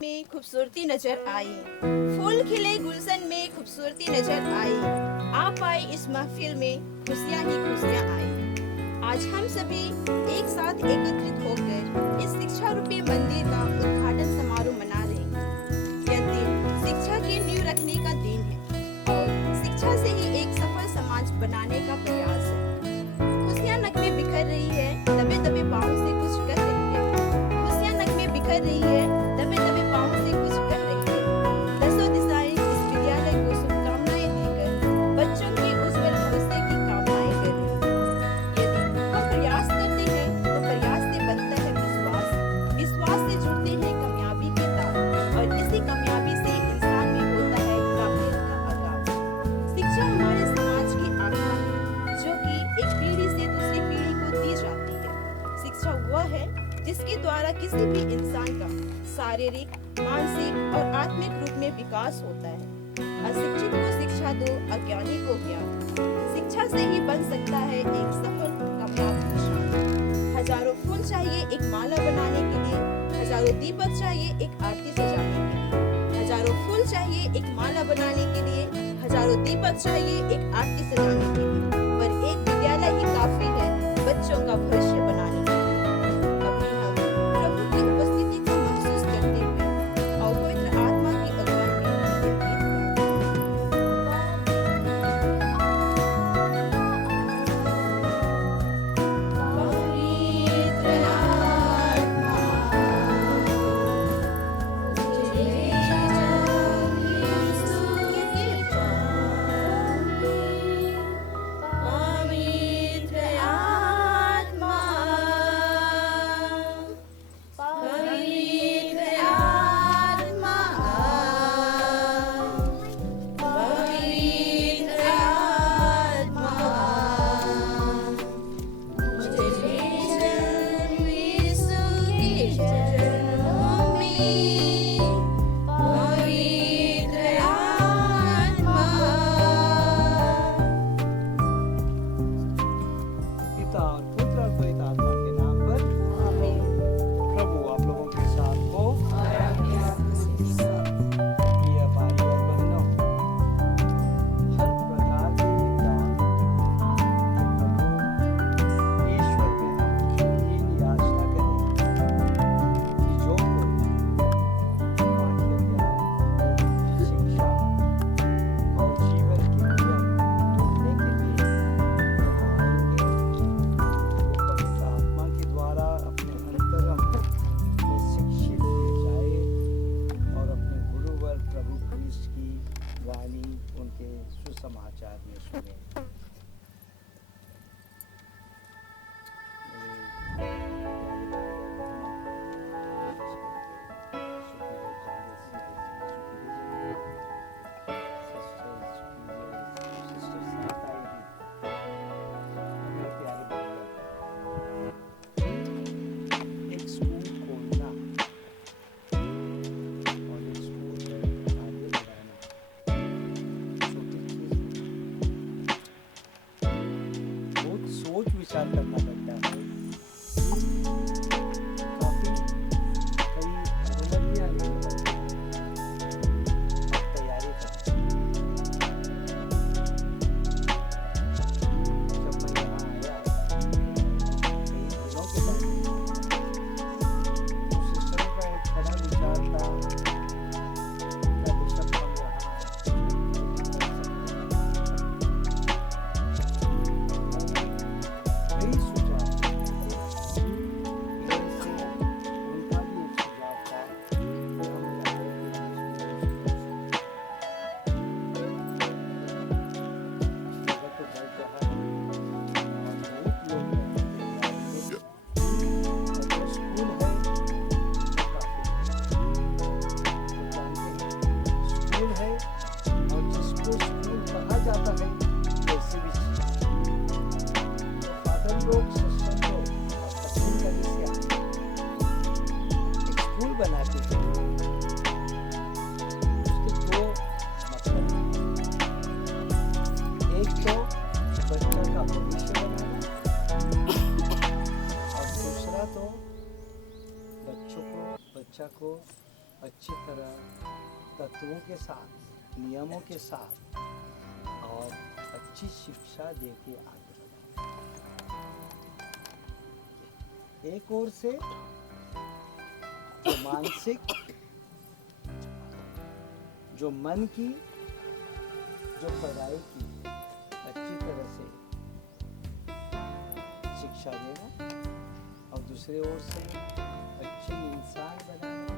में खूबसूरती नजर आई, फूल खिले गुलशन में खूबसूरती नजर आई, आप आए इस महफिल में खुशियाँ ही खुशियाँ आई। आज हम सभी एक साथ एकत्रित होकर इस शिक्षा रूपी मंदिर का उद्घाटन समारोह मना रहे हैं। यह दिन शिक्षा की नींव रखने का दिन है और शिक्षा से ही एक सफल समाज बनाने का प्रयास है। खुशियाँ नग में बिखर रही है, दबे दबे पाँव से कुछ कर रही है। खुशियाँ नग में बिखर रही है, दबे दबे पाँव से कुछ कर रही है। दसों दिशाएं इस विद्यालय को शुभकामनाएं देकर बच्चों के उज्जवल भविष्य की कामनाएं कर रही है। यदि हम प्रयास करते हैं तो प्रयास से बनता है विश्वास, विश्वास से जुड़ते हैं कामयाबी के तार और इसी कामयाबी से इंसान में होता है काबिलियत का आगाज। शिक्षा हमारे समाज की आत्मा है जो कि एक पीढ़ी से दूसरी पीढ़ी को दी जाती है। शिक्षा वह है जिसके द्वारा किसी भी इंसान का शारीरिक, मानसिक और आत्मिक रूप में विकास होता है। अशिक्षित को शिक्षा दो, अज्ञानी को ज्ञान। शिक्षा से ही बन सकता है एक सफल कामयाब इंसान। हजारों फूल चाहिए एक माला बनाने के लिए, हजारों दीपक चाहिए एक आरती सजाने के लिए। हजारों फूल चाहिए एक माला बनाने के लिए, हजारों दीपक चाहिए एक आरती सजाने के लिए, पर एक विद्यालय ही काफी है बच्चों का भविष्य बनाने के लिए। अभी हम प्रभु की उपस्थिति को महसूस करते हुए और पवित्र आत्मा की अगुवाई में यह गीत पिता और पुत्र और पवित्र आत्मा के नाम पर प्रभु आप लोगों के साथ हो। प्रिय भाई और बहनों, हर प्रकार की विद्या प्रभु ईश्वर में हम यही याचना करें कि जो कोई वाक्य ज्ञान, शिक्षा और जीवन के नियम ढूंढने के लिए यहाँ आएंगे, वो पवित्र आत्मा के द्वारा अपने अंतरंग में शिक्षित किए जाए और अपने गुरुवर प्रभु क्रिस्ट की वाणी उनके सुसमाचार में सुने। एक स्कूल खोलना और एक स्कूल में आगे बढ़ाना छोटी चीज नहीं। बहुत सोच विचार करना पड़ता है। काफी कई अनुमतियां लेनी पड़ती हैं और तैयारी करनी। जब मैं यहाँ आया कई दिनों के बाद उस समय का एक बड़ा विचार था, क्या बिशप हम यहाँ कई सुझाव लोग शिक्षक को तकनीक का विषय एक स्कूल बनाते थे। उसके दो मतलब एक तो बच्चा का भविष्य बनाना और दूसरा तो बच्चा को अच्छी तरह तत्वों के साथ, नियमों के साथ और अच्छी शिक्षा दे के आगे बढ़ाना। एक ओर से जो मानसिक, जो मन की, जो पढ़ाई की अच्छी तरह से शिक्षा देना और दूसरे ओर से अच्छे इंसान बनाना,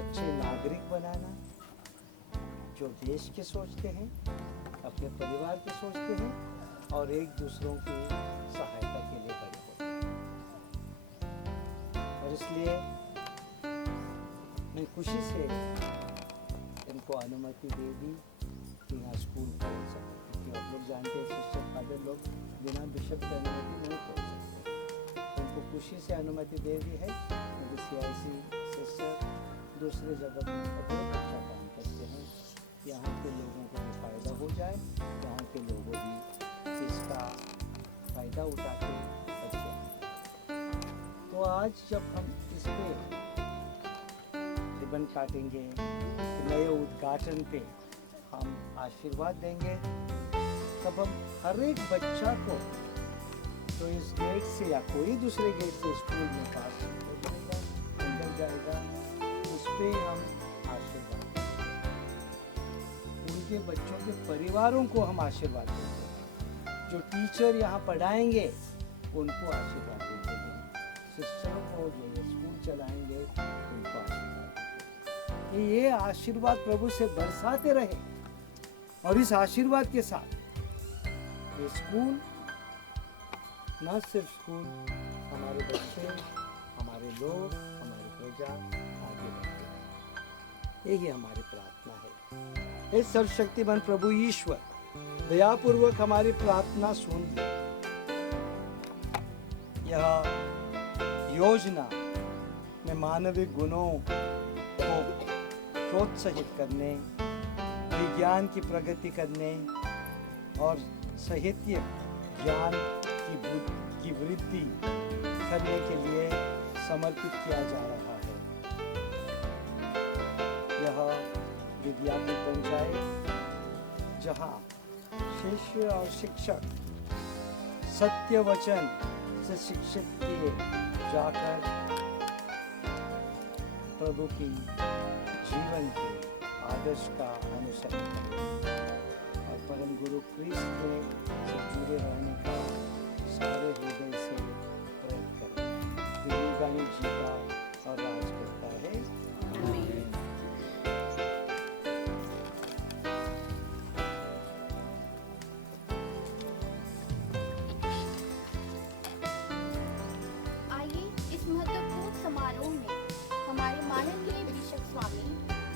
अच्छे नागरिक बनाना, जो देश के सोचते हैं, अपने परिवार के सोचते हैं और एक दूसरों की सहायता के लिए बड़े होते हैं। और इसलिए मैं खुशी से इनको अनुमति दे दी कि यहाँ स्कूल खोल सकते, क्योंकि आप लोग जानते हैं शिक्षक फादर लोग बिना बिशप की अनुमति नहीं खोल सकते। उनको खुशी से अनुमति दे दी है। मेरे CIC सिस्टर दूसरे जगह पर बहुत अच्छा काम करते हैं। यहाँ के लोगों को भी फायदा हो जाए, यहाँ के लोगों भी इसका फायदा उठा के बचे। तो आज जब हम इस पे रिबन काटेंगे, नए उद्घाटन पे हम आशीर्वाद देंगे, तब हम हर एक बच्चा को तो इस गेट से या कोई दूसरे गेट से स्कूल में पास हो जाएगा, अंदर जाएगा, उस पे हम आशीर्वाद देंगे। उनके बच्चों के परिवारों को हम आशीर्वाद देंगे। जो टीचर यहाँ पढ़ाएंगे उनको आशीर्वाद देंगे। सिस्टरों को जो स्कूल चलाएंगे उनको आशीर्वाद देंगे। ये आशीर्वाद प्रभु से बरसाते रहे और इस आशीर्वाद के साथ ये स्कूल, न सिर्फ स्कूल, हमारे बच्चे, हमारे लोग, हमारी प्रजा आगे बढ़ते हैं। यही हमारी प्रार्थना है। हे सर्वशक्तिमान प्रभु ईश्वर, दयापूर्वक हमारी प्रार्थना सुन ले। यह योजना में मानवीय गुणों को प्रोत्साहित करने, विज्ञान की प्रगति करने और साहित्य ज्ञान की वृद्धि करने के लिए समर्पित किया जा रहा है। यह विद्यापीठ बन जाए जहाँ शिष्य और शिक्षक सत्य वचन से शिक्षित किए जाकर प्रभु की जीवन के आदर्श का अनुसरण करें और परम गुरु क्रिस्त से जुड़े रहने का सारे हृदय से प्रयत्न करें। गणेश जी का और राज करता है। आइए इस महत्वपूर्ण समारोह में हमारे माननीय bishop Swami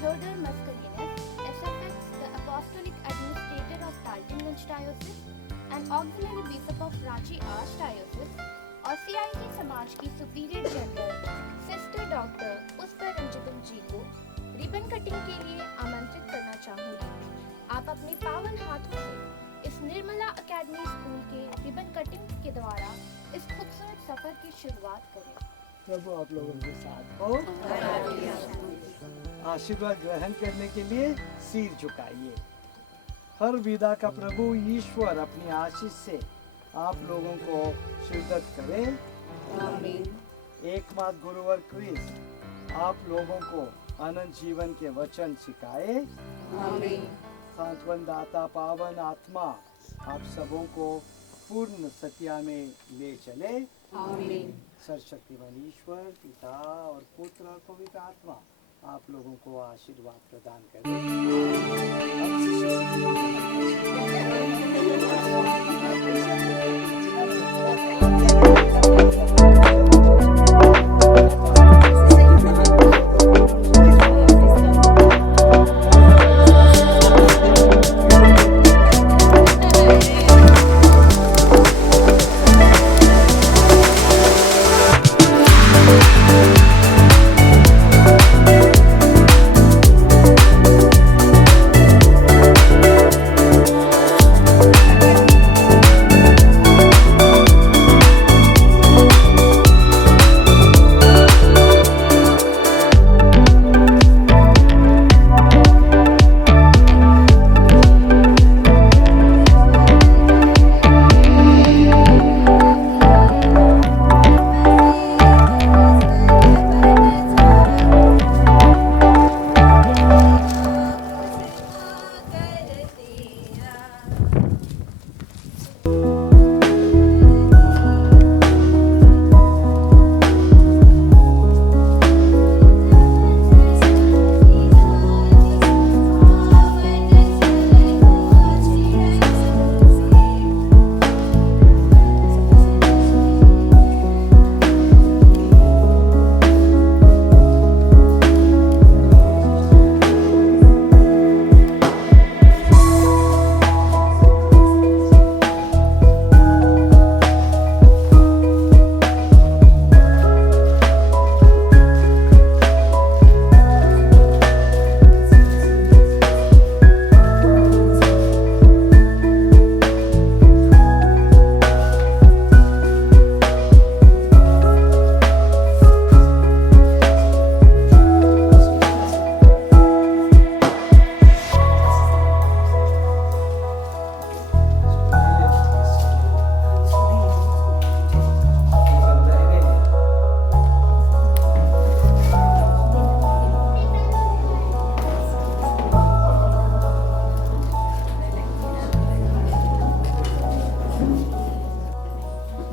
Theodore Mascarenhas, SFX, the Apostolic Administrator of Daltonganj Diocese and Auxiliary Bishop of Ranchi Archdiocese और CIC समाज की सुपीरियर जनरल सिस्टर डॉक्टर पुष्परंजितम जी को रिबन कटिंग के लिए आमंत्रित करना चाहूंगी। आप अपने पावन हाथों से इस निर्मला एकेडमी स्कूल के रिबन कटिंग के द्वारा इस खूबसूरत सफर की शुरुआत करें। प्रभु आप लोगों के साथ हो। आशीर्वाद ग्रहण करने के लिए सिर झुकाइए। हर विदा का प्रभु ईश्वर अपनी आशीष से आप लोगों को सुदृढ़ करे। आमीन। एकमात्र गुरुवर क्रिस्ट आप लोगों को अनंत जीवन के वचन सिखाए। आमीन। सांत्वन दाता पावन आत्मा आप सबों को पूर्ण सत्या में ले चले। आमीन। सर्वशक्तिमान ईश्वर पिता और पुत्र और पवित्र आत्मा आप लोगों को आशीर्वाद प्रदान करें।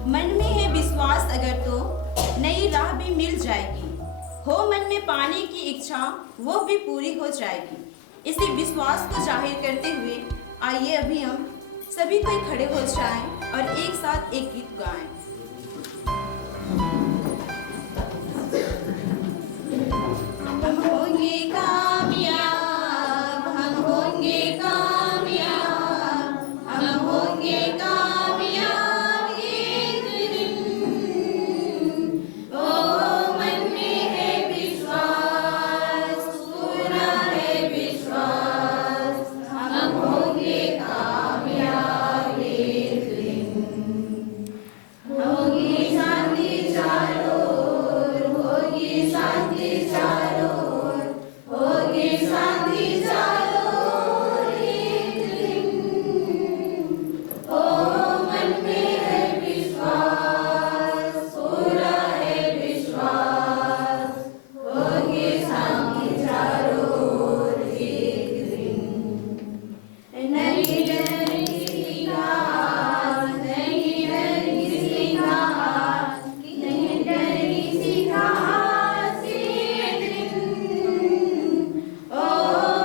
मन में है विश्वास अगर तो नई राह भी मिल जाएगी। हो मन में पाने की इच्छा वो भी पूरी हो जाएगी। इसी विश्वास को जाहिर करते हुए आइए अभी हम सभी कोई खड़े हो जाएं और एक साथ एक गीत गाएं। हम होंगे कामयाब, हम होंगे कामयाब, हम होंगे कामयाब एक दिन। ओ मन में है विश्वास, पूरा है विश्वास, हम होंगे कामयाब एक दिन। होगी शांति चारों ओर, होगी शांति चारों ओर, होगी शांति चारों ओर एक दिन। ओ मन में है विश्वास, पूरा है विश्वास, होगी शांति चारों ओर एक दिन। नहीं डर किसी का हाथ, नहीं डर किसी का हाथ, नहीं डर किसी का हाथ एक दिन। ओ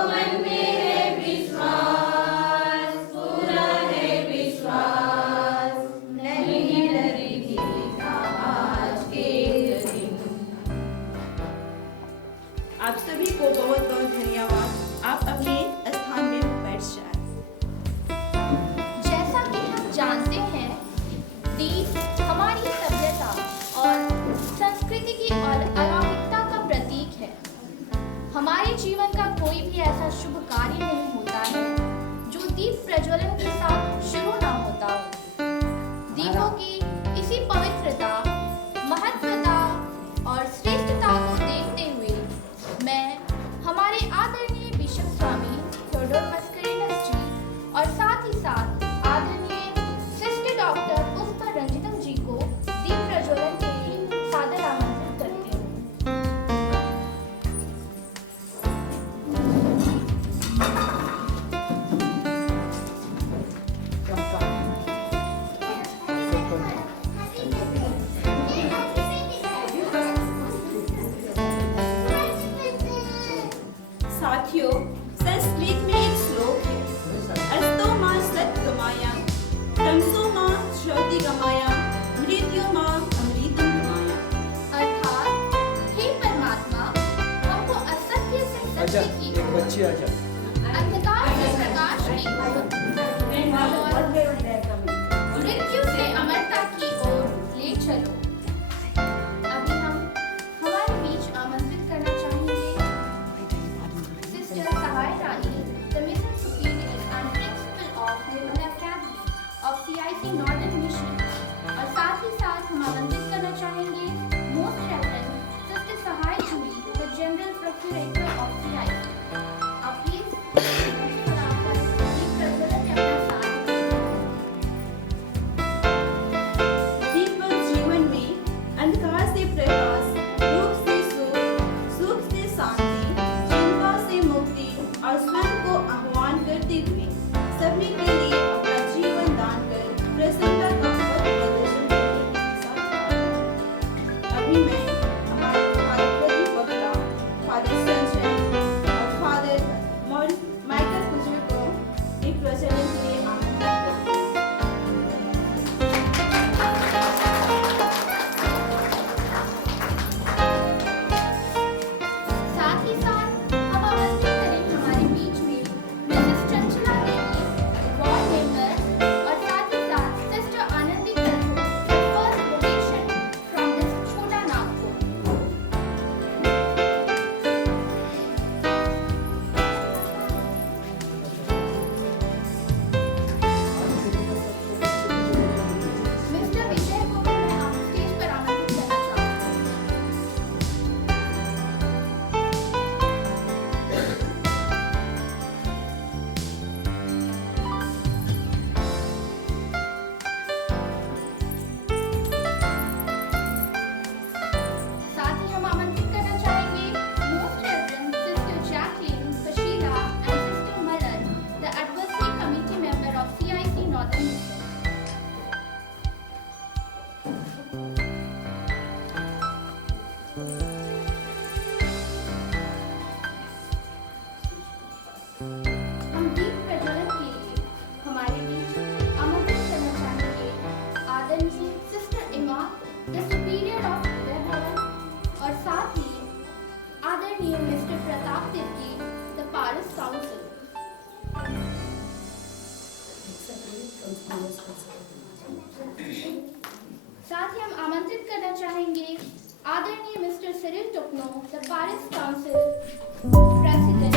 मन में है विश्वास, पूरा है विश्वास, नहीं डर किसी का आज एक दिन। आप सभी को बहुत बहुत धन्यवाद। आप अपने स्थान में बैठ जाएं। जैसा कि हम जानते हैं, दीप हमारी सभ्यता और संस्कृति की और अलौकिकता का प्रतीक है। हमारे जीवन का कोई भी ऐसा शुभ कार्य नहीं होता है जो दीप प्रज्वलन के साथ शुरू ना होता हो। दीपों की इसी पवित्रता, महत्वता और श्रेष्ठता को देखते हुए मैं हमारे आदरणीय बिशप स्वामी थ्योडोर मस्करेनस जी और साथ ही साथ आदरणीय सिस्टर डॉक्टर पुष्पा रंजितम जी को दीप प्रज्वलन के लिए सादर आमंत्रित करती हूँ। साथियों, संस्कृत में एक श्लोक है, अस्तो मां सत गमाया, तमसो मां ज्योति गमाया, मृत्यु मां अमृतम गमाया। अर्थात, हे परमात्मा, हमको असत्य से सत्य आजा, की एक ओर, बच्ची आजा। अंधकार से प्रकाश की ओर और मृत्यु से अमरता की ओर ले चलो। अभी हम हमारे बीच आमंत्रित करना चाहेंगे sister Sahay Rani, the mission superior and principal of Nirmala academy of CIC northern mission, और साथ ही साथ हम आमंत्रित करना चाहेंगे most reverend sister Sahay Julie, the general procurator of CIC। आप प्लीज मंच पर आकर दीप प्रज्वलन में अपना साथ दीजिए। the superior of Webber और साथ ही आदरणीय mister Pratap Tirkey, the Paris Council। साथ ही हम आमंत्रित करना चाहेंगे आदरणीय mister Cyril Tukno, the parish council president,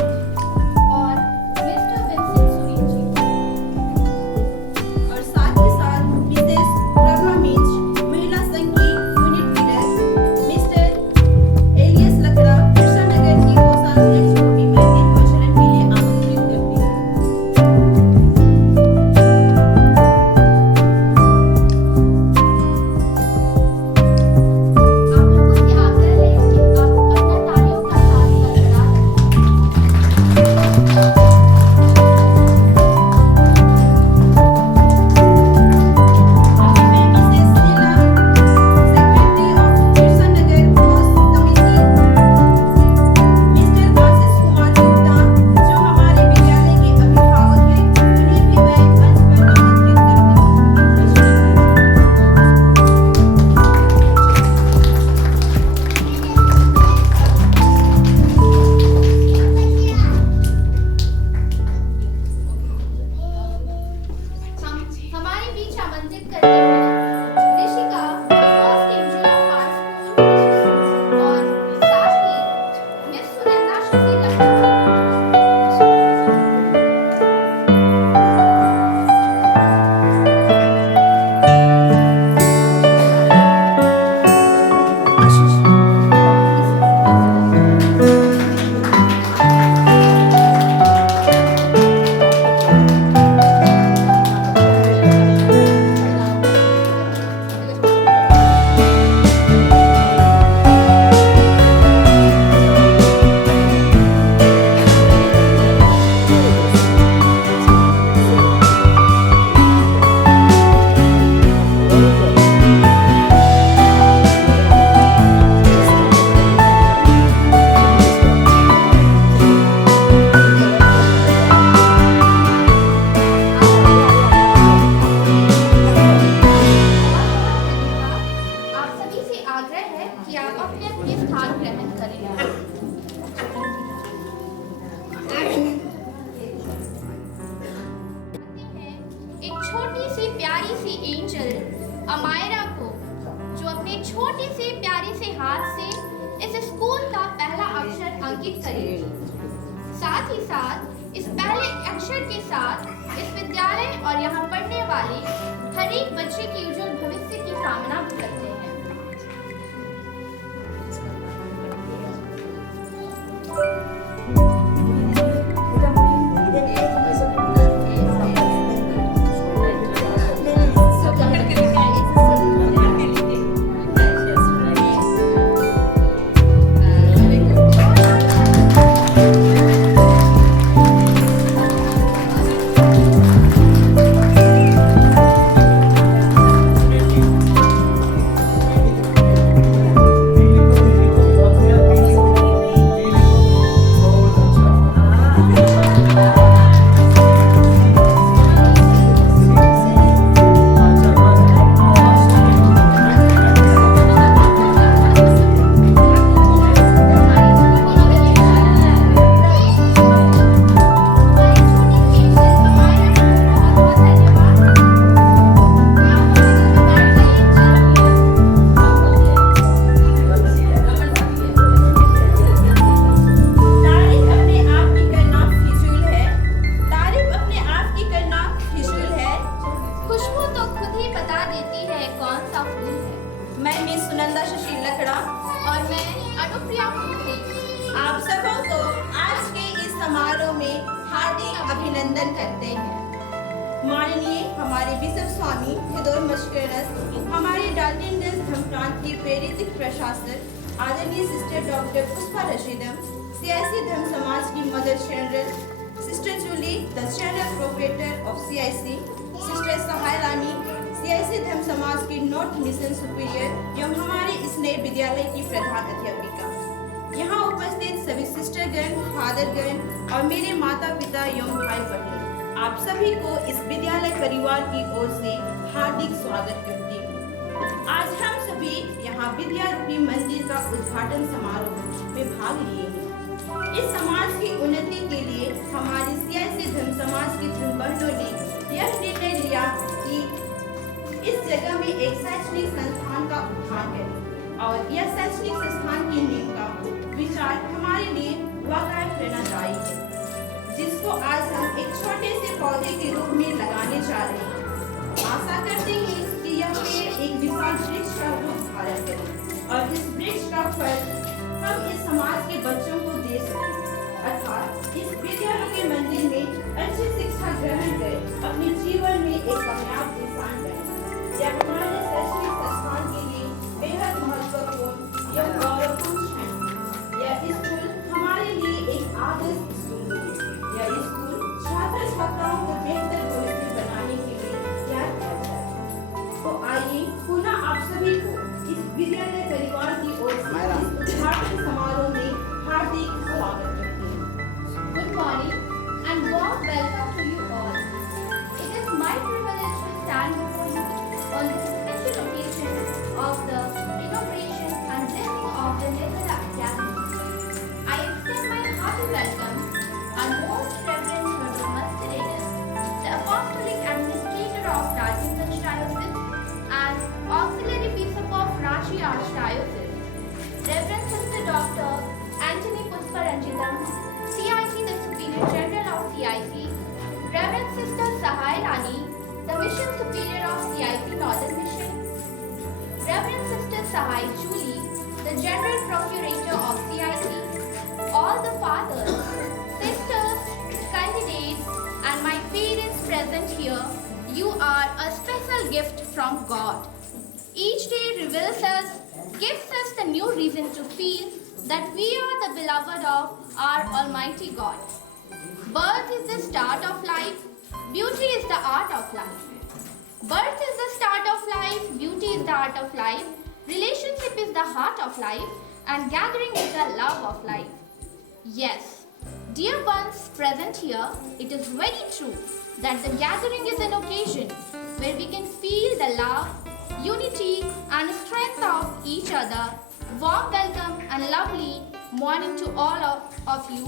और मिस्टर विंसेंट सुरीन जी। और साथ ही साथ मिसेस प्रभा मिंज, महिला संघ की यूनिट लीडर, मिस्टर एलियस लकड़ा, कृष्णनगर की कोषाध्यक्ष को भी मैं दीर्घ भाषण के लिए आमंत्रित करती हूँ। आप लोगों से आग्रह है कि आप अपना तालियों का साथ बरकरार रखें। अभी मैं Mrs Leela, secretary of Krishnanagar house committee, mister Ashish Kumar Gupta, जो हमारे विद्यालय के अभिभावक हैं, उन्हें भी मैं मंच पर आमंत्रित करती हूँ। हम हमारे बीच आमंत्रित करते हैं Rishika, the first angel of our school, और साथ ही मिस सुनंदा शशि लखनऊ। आप सभी से आग्रह है कि आप अपने अपने स्थान ग्रहण करें। एक छोटी सी प्यारी सी एंजल अमायरा को, जो अपने छोटे से प्यारे से हाथ से इस स्कूल का पहला अक्षर अंकित करेगी। साथ ही साथ इस पहले अक्षर के साथ इस विद्यालय और यहाँ पढ़ने वाले हर एक बच्चे के उज्जवल भविष्य की कामना भी करते हैं। तारीफ अपने आप की करना फिजूल है, तारीफ अपने आप की करना फिजूल है। खुशबू तो खुद ही बता देती है कौन सा फूल है। मैं मिस सुनंदा शशि लकड़ा और मैं अनुप्रिया फूल। आप सबों को आज के इस समारोह में हार्दिक अभिनंदन करते हैं। माननीय हमारे बिशप स्वामी थियोडोर मस्करेनस, हमारे डाल्टनगंज धर्म प्रांत के प्रेरित प्रशासक आदरणीय sister doctor Pushpa Rashidam, CIC धर्म समाज की mother general sister Julie, the general proprietor of CIC, sister Sahay Rani, CIC धर्म समाज की नॉर्थ मिशन सुपीरियर एवं हमारे इस नए विद्यालय की प्रधान अध्यापिका, यहाँ उपस्थित सभी सिस्टरगण, फादरगण और मेरे माता पिता एवं भाई बहन, आप सभी को इस विद्यालय परिवार की ओर से हार्दिक स्वागत करती हूँ। आज हम सभी विद्या रूपी मंदिर का उद्घाटन समारोह में भाग लिए हैं। इस समाज की उन्नति के लिए हमारे सियासी धर्म समाज के धर्मबंधों ने यह निर्णय लिया कि इस जगह में एक शैक्षणिक संस्थान का उत्थान करें और यह शैक्षणिक संस्थान की नींव का विचार हमारे लिए वाकई प्रेरणादायी है, जिसको आज हम एक छोटे से पौधे के रूप में लगाने जा रहे हैं। आशा करते हैं कि यह पेड़ एक विशाल वृक्ष का रूप धारण करे और इस वृक्ष का फल हम इस समाज के बच्चों को दे सकें, अर्थात इस विद्यारूपी मंदिर में अच्छी शिक्षा ग्रहण कर अपने जीवन में एक कामयाब इंसान बने। यह हमारे शैक्षणिक संस्थान के लिए बेहद महत्वपूर्ण यह गौरवपूर्ण क्षण। यह स्कूल हमारे लिए एक आदर्श स्कूल है। यह स्कूल छात्र छात्राओं को बेहतर भविष्य बनाने के लिए तैयार किया जाए। तो आइए पुनः आप सभी को इस विद्यालय परिवार की ओर से इस उद्घाटन समारोह में हार्दिक स्वागत करते हैं। Good morning and warm welcome to you all. It is my privilege to stand before you on this special occasion of the inauguration and blessing of the Nirmala Academy. I extend my hearty welcome our most Reverend Theodore Mascarenhas, the Apostolic Administrator of Rajasthan Diocese and Auxiliary Bishop of Ranchi Archdiocese, Reverend Sister Dr. Anthony Pusparanjitam, CIC the Superior General of CIC, Reverend Sister Sahai Rani, the Mission Superior of CIC Northern Mission, Reverend Sister Sahai Julie, the General Procurator of CIC, all the fathers, sisters, candidates, and my parents present here, you are a special gift from God. Each day reveals us, gives us the new reason to feel that we are the beloved of our Almighty God. Birth is the start of life, beauty is the art of life. Birth is the start of life, beauty is the art of life, relationship is the heart of life, and gathering is the love of life. Yes, dear ones present here, it is very true that the gathering is an occasion where we can feel the love, unity, and strength of each other. Warm welcome and lovely morning to all of you.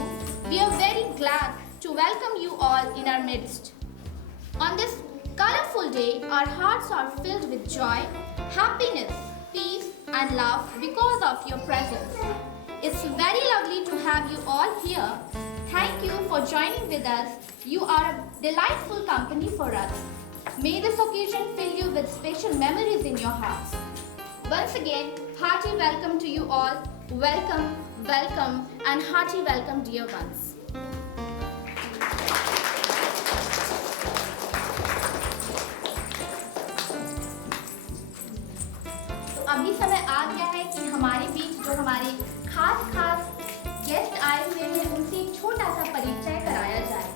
We are very glad to welcome you all in our midst. On this colorful day, our hearts are filled with joy, happiness, peace, and love because of your presence. It's very lovely to have you all here. Thank you for joining with us. You are a delightful company for us. May this occasion fill you with special memories in your hearts. Once again, hearty welcome to you all. Welcome, welcome, and hearty welcome, dear ones. तो अभी समय आ गया है कि हमारे बीच जो हमारे खास गेस्ट आए हुए हैं उनसे एक छोटा सा परिचय कराया जाए।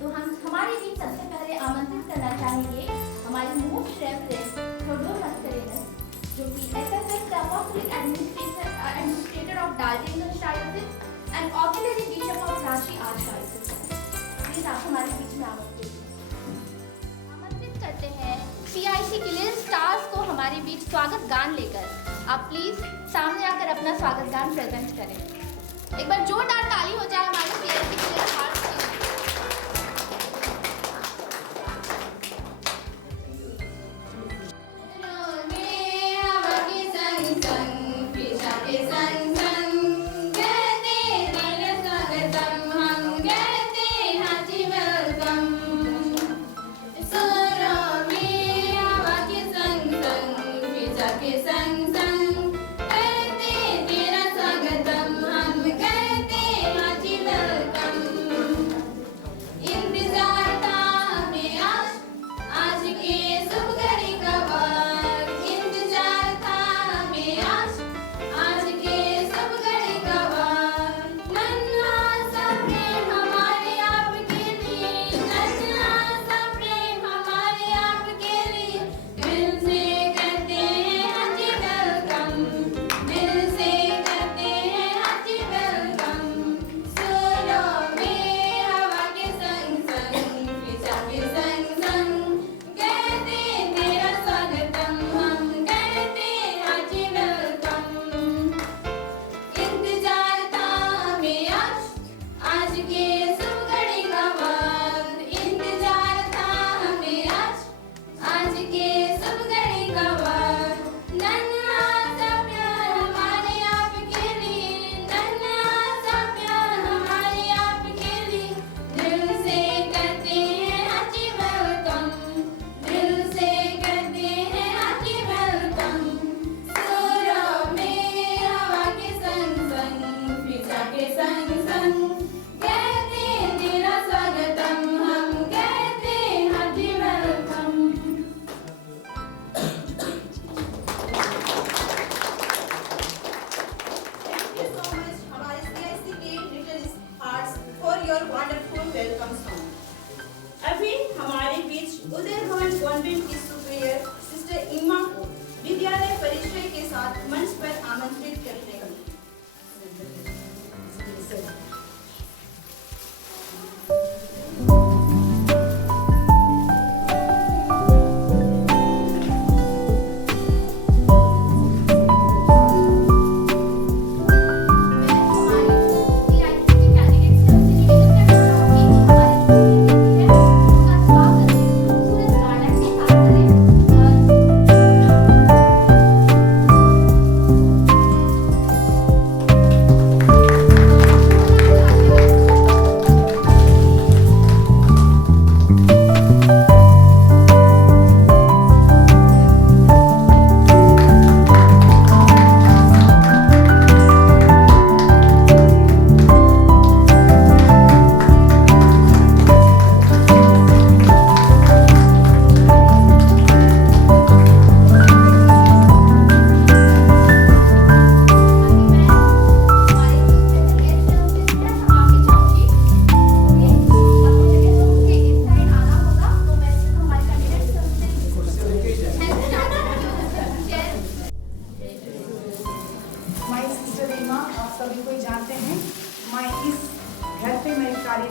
तो हम हमारे बीच सबसे पहले आमंत्रित करना चाहेंगे हमारे मोस्ट रेवरेंड थेओडोर मस्करेनस, जो कि SFX the Apostolic Administrator of Darjeeling Diocese and Auxiliary Bishop of Ranchi Archdiocese। Please आप हमारे बीच में आमंत्रित करते हैं CIC के लिए स्टार्स को हमारे बीच स्वागत गान लेकर। आप प्लीज सामने आकर अपना स्वागत गान प्रेजेंट करें। एक बार जोरदार ताली हो जाए हमारे CIC के लिए हार्ट से।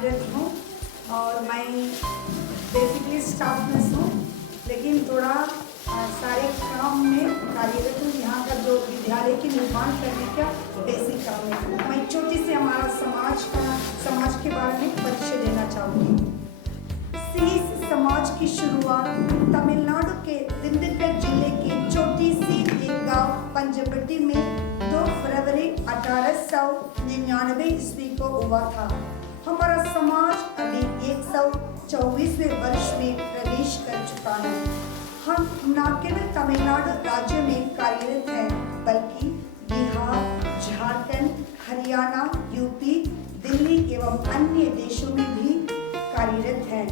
कार्यरत हूँ और मैं बेसिकली स्टाफ नर्स हूँ, लेकिन थोड़ा सारे काम में कार्यरत हूँ। यहाँ का जो विद्यालय के निर्माण करने का बेसिक काम है। मैं छोटी से हमारा समाज के बारे में परिचय देना चाहूँगी। सीस समाज की शुरुआत तमिलनाडु के दिंडुगल जिले की छोटी सी एक गांव पंजबट्टी में 2 फरवरी 1899 ईस्वी को हुआ था। हमारा समाज अभी 124वें वर्ष में प्रवेश कर चुका है। हम न केवल तमिलनाडु राज्य में कार्यरत हैं, बल्कि बिहार, झारखंड, हरियाणा, यूपी, दिल्ली एवं अन्य देशों में भी कार्यरत हैं।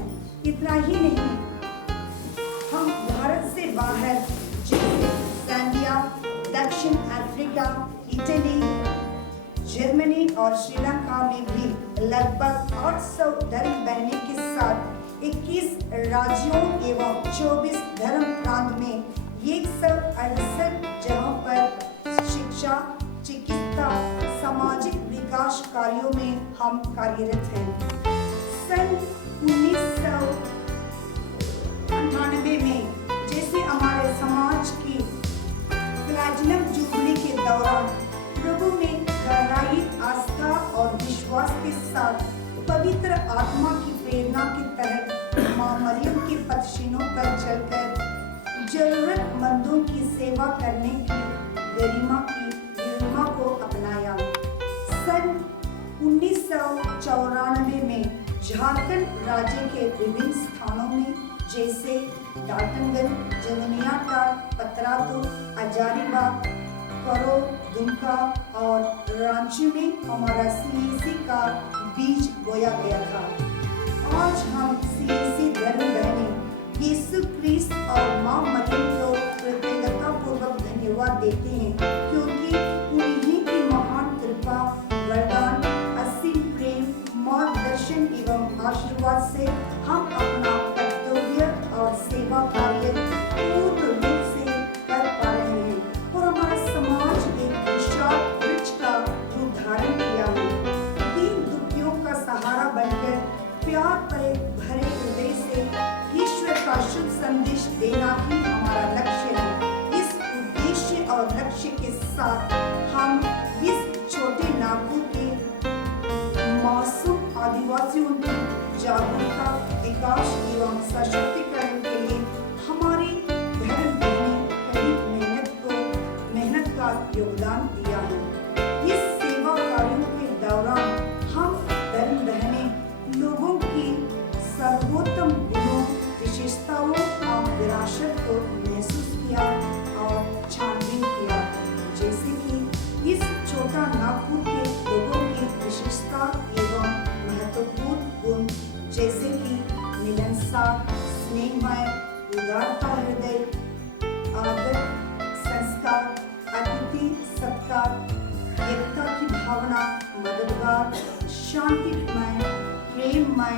इतना ही नहीं, हम भारत से बाहर जैसे ज़ाम्बिया, दक्षिण अफ्रीका, इटली, जर्मनी और श्रीलंका में भी लगभग 800 धर्म बहनों के साथ 21 राज्यों एवं 24 धर्म प्रांत में 168 जगहों पर शिक्षा, चिकित्सा, सामाजिक विकास कार्यों में हम कार्यरत हैं। सन 1998 में जैसे हमारे समाज की प्लैटिनम जुबली के दौरान प्रभु में गहराई आस्था और विश्वास के साथ पवित्र आत्मा की प्रेरणा के तहत मां मरियम के पदचिन्हों पर चलकर जरूरतमंदों की सेवा करने की गरिमा को अपनाया। सन 1994 में झारखंड राज्य के विभिन्न स्थानों में जैसे डाल्टनगंज, जमुनियाटांड़, पतरातू, हजारीबाग, करो, दुमका और रांची में हमारा सीएसी का बीज बोया गया था। आज हम सीएसी धर्म बहनें यीशु क्रिस्त और मां मरियम को कृतज्ञता पूर्वक धन्यवाद देते हैं, क्योंकि उन्हीं की महान कृपा, वरदान, असीम प्रेम, मार्गदर्शन एवं आशीर्वाद से हम अपना कर्तव्य और सेवा कार्य पूर्ण रूप से कर पा रहे हैं और हमारा समाज एक विशाल वृक्ष का रूप धारण किया है। दीन दुखियों का सहारा बनकर प्यार भरे हृदय से ईश्वर का शुभ संदेश देना ही हमारा लक्ष्य है। इस उद्देश्य और लक्ष्य के साथ हम इस छोटे नागपुर के मासूम आदिवासियों की जागरूकता, विकास एवं सशक्तिकरण के लिए हमारी धर्म बहनें कड़ी मेहनत का योगदान दिया है। इस सेवा कार्यों के दौरान हम धर्म बहनें लोगों की सर्वोत्तम गुणों, विशेषताओं और विरासत को महसूस किया और छानबीन किया। जैसे कि इस छोटा नागपुर के लोगों की विशेषता एवं महत्वपूर्ण गुण जैसे कि मिलनसार, स्नेहमय, उदारता हृदय, आदर, संस्कार, अतिथि सत्कार, एकता की भावना, मददगार, शांतिमय, प्रेममय,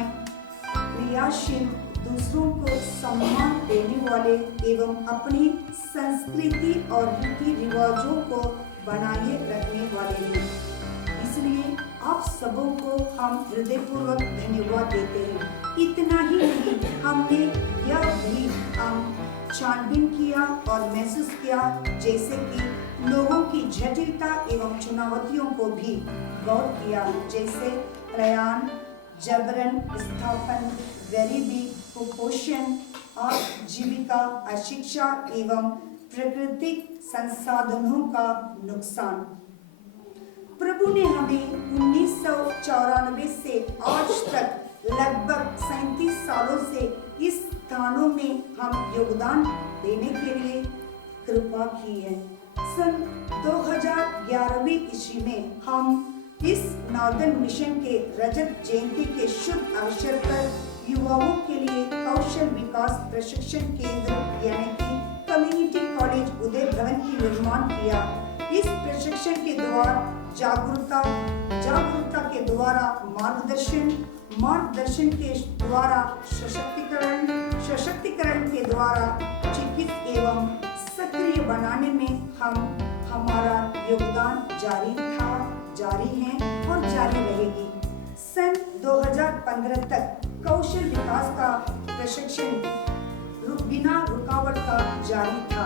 क्रियाशील, दूसरों को सम्मान देने वाले एवं अपनी संस्कृति और रीति रिवाजों को बनाए रखने वाले हैं। इसलिए आप सबों को हम हृदयपूर्वक धन्यवाद देते हैं। इतना ही नहीं, हमने यह भी छानबीन किया और महसूस किया जैसे कि लोगों की जटिलता एवं चुनौतियों को भी गौर किया, जैसे प्रयाण, जबरन स्थापन, गरीबी, कुपोषण और जीविका, अशिक्षा एवं प्राकृतिक संसाधनों का नुकसान। प्रभु ने हमें 1994 से आज तक लगभग 37 सालों से इस स्थानों में हम योगदान देने के लिए कृपा की है। सन 2011 ईस्वी में हम इस नॉर्दर्न मिशन के रजत जयंती के शुभ अवसर पर युवाओं के लिए कौशल विकास प्रशिक्षण केंद्र यानी कि कम्युनिटी कॉलेज उदय भवन की निर्माण किया। इस प्रशिक्षण के द्वारा जागरूकता के द्वारा मार्गदर्शन के द्वारा सशक्तिकरण के द्वारा चिकित्सा एवं सक्रिय बनाने में हमारा योगदान जारी है और जारी रहेगी। सन 2015 तक कौशल विकास का प्रशिक्षण बिना रुकावट का जारी था।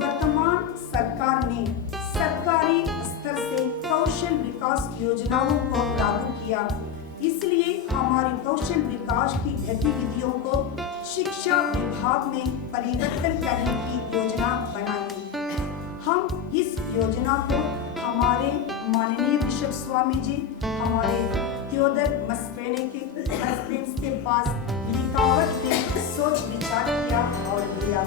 वर्तमान सरकार ने सरकारी स्तर से कौशल विकास योजनाओं को लागू किया, इसलिए हमारी कौशल विकास की गतिविधियों को शिक्षा विभाग में परिवर्तन करने की योजना बनाई। हम इस योजना को हमारे माननीय बिशप स्वामी जी, हमारे थियोडर मस्केनिस के पास लिखावट में सोच विचार किया और लिया।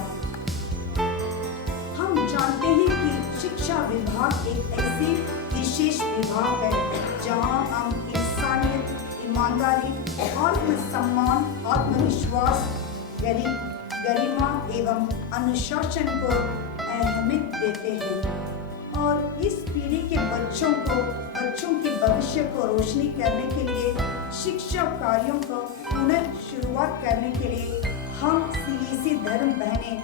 हम जानते हैं कि शिक्षा विभाग एक ऐसी विशेष विभाग है जहां हम इंसानियत, ईमानदारी, आत्मसम्मान, आत्मविश्वास, गरिमा एवं अनुशासन को अहमियत देते हैं और इस पीढ़ी के बच्चों के भविष्य को रोशनी करने के लिए शिक्षा कार्यों को पुनः शुरुआत करने के लिए हम सीएसी धर्म बहनें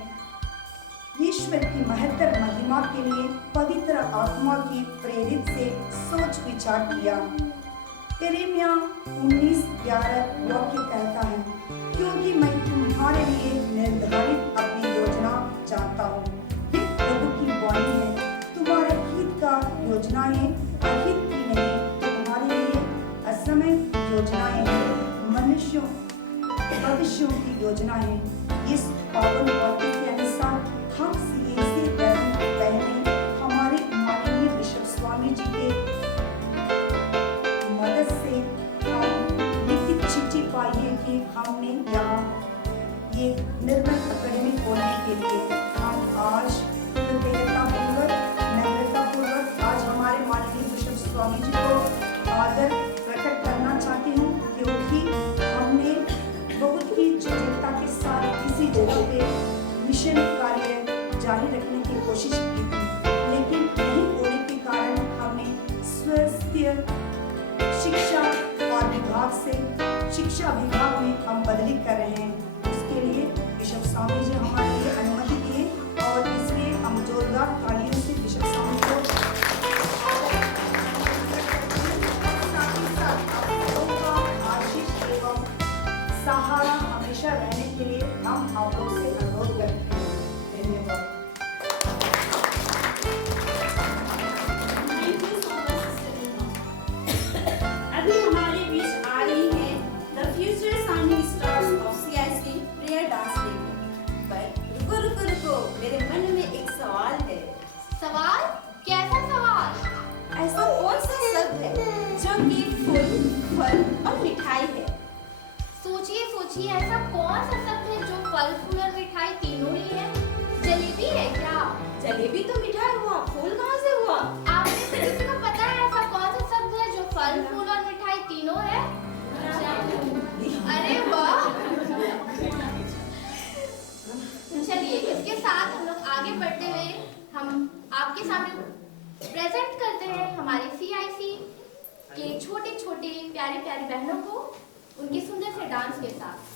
ईश्वर की महत्तर महिमा के लिए पवित्र आत्मा की प्रेरित से सोच विचार किया। यिर्मयाह 19:11 वाक्य कहता है, क्योंकि मैं तुम्हारे लिए निर्धारित अपनी योजना जानता हूँ। ये प्रभु की वाणी है, तुम्हारे हित का योजनाएं अहित की नहीं, तुम्हारे लिए असमय योजनाएं मनुष्यों भविष्यों की योजनाएं। इस पावन वाक्य के अनुसार हम सीएसी धर्म बहनें हमारे माननीय बिशप स्वामी जी के मदद से हम लिखित चिट्ठी पाई है कि हमने यहाँ ये निर्मल अकेडमी खोलने के लिए हम आज नम्रतापूर्वक आज हमारे माननीय बिशप स्वामी जी को आदर प्रकट करना चाहती हूँ, क्योंकि हमने बहुत ही चिंता के साथ इसी जगह पे मिशन कार्य जारी रखने की कोशिश की थी, लेकिन नहीं होने के कारण हमने स्वास्थ्य शिक्षा विभाग में हम बदली कर रहे हैं। उसके लिए बिशप स्वामी जी हमारे लिए अनुमति दिए और इसलिए हम जोरदार तालियों से बिशप स्वामी को साथ ही साथ आप लोगों का आशीष एवं सहारा हमेशा रहने के लिए हम आप लोग से अनुरोध करते हैं। धन्यवाद। अभी हमारे बीच आ रही है the future shining stars of CIC prayer dance लेकर। पर रुको, मेरे मन में एक सवाल है। सवाल? कैसा सवाल? ऐसा कौन सा शब्द है जो कि फूल, फल और मिठाई है? सोचिए ऐसा कौन सा शब्द है जो फल, फूल और मिठाई तीनों ही है? जलेबी है क्या? जलेबी तो मिठाई हुआ, फूल कहाँ से हुआ? आपने से किसी को पता है ऐसा कौन सा शब्द है जो फल, फूल और मिठाई तीनों है? अरे वाह! चलिए इसके साथ हम लोग आगे बढ़ते हुए हम आपके सामने प्रेजेंट करते हैं हमारे सीआईसी के छोटे छोटे प्यारे प्यारे बहनों को उनके सुंदर से डांस के साथ।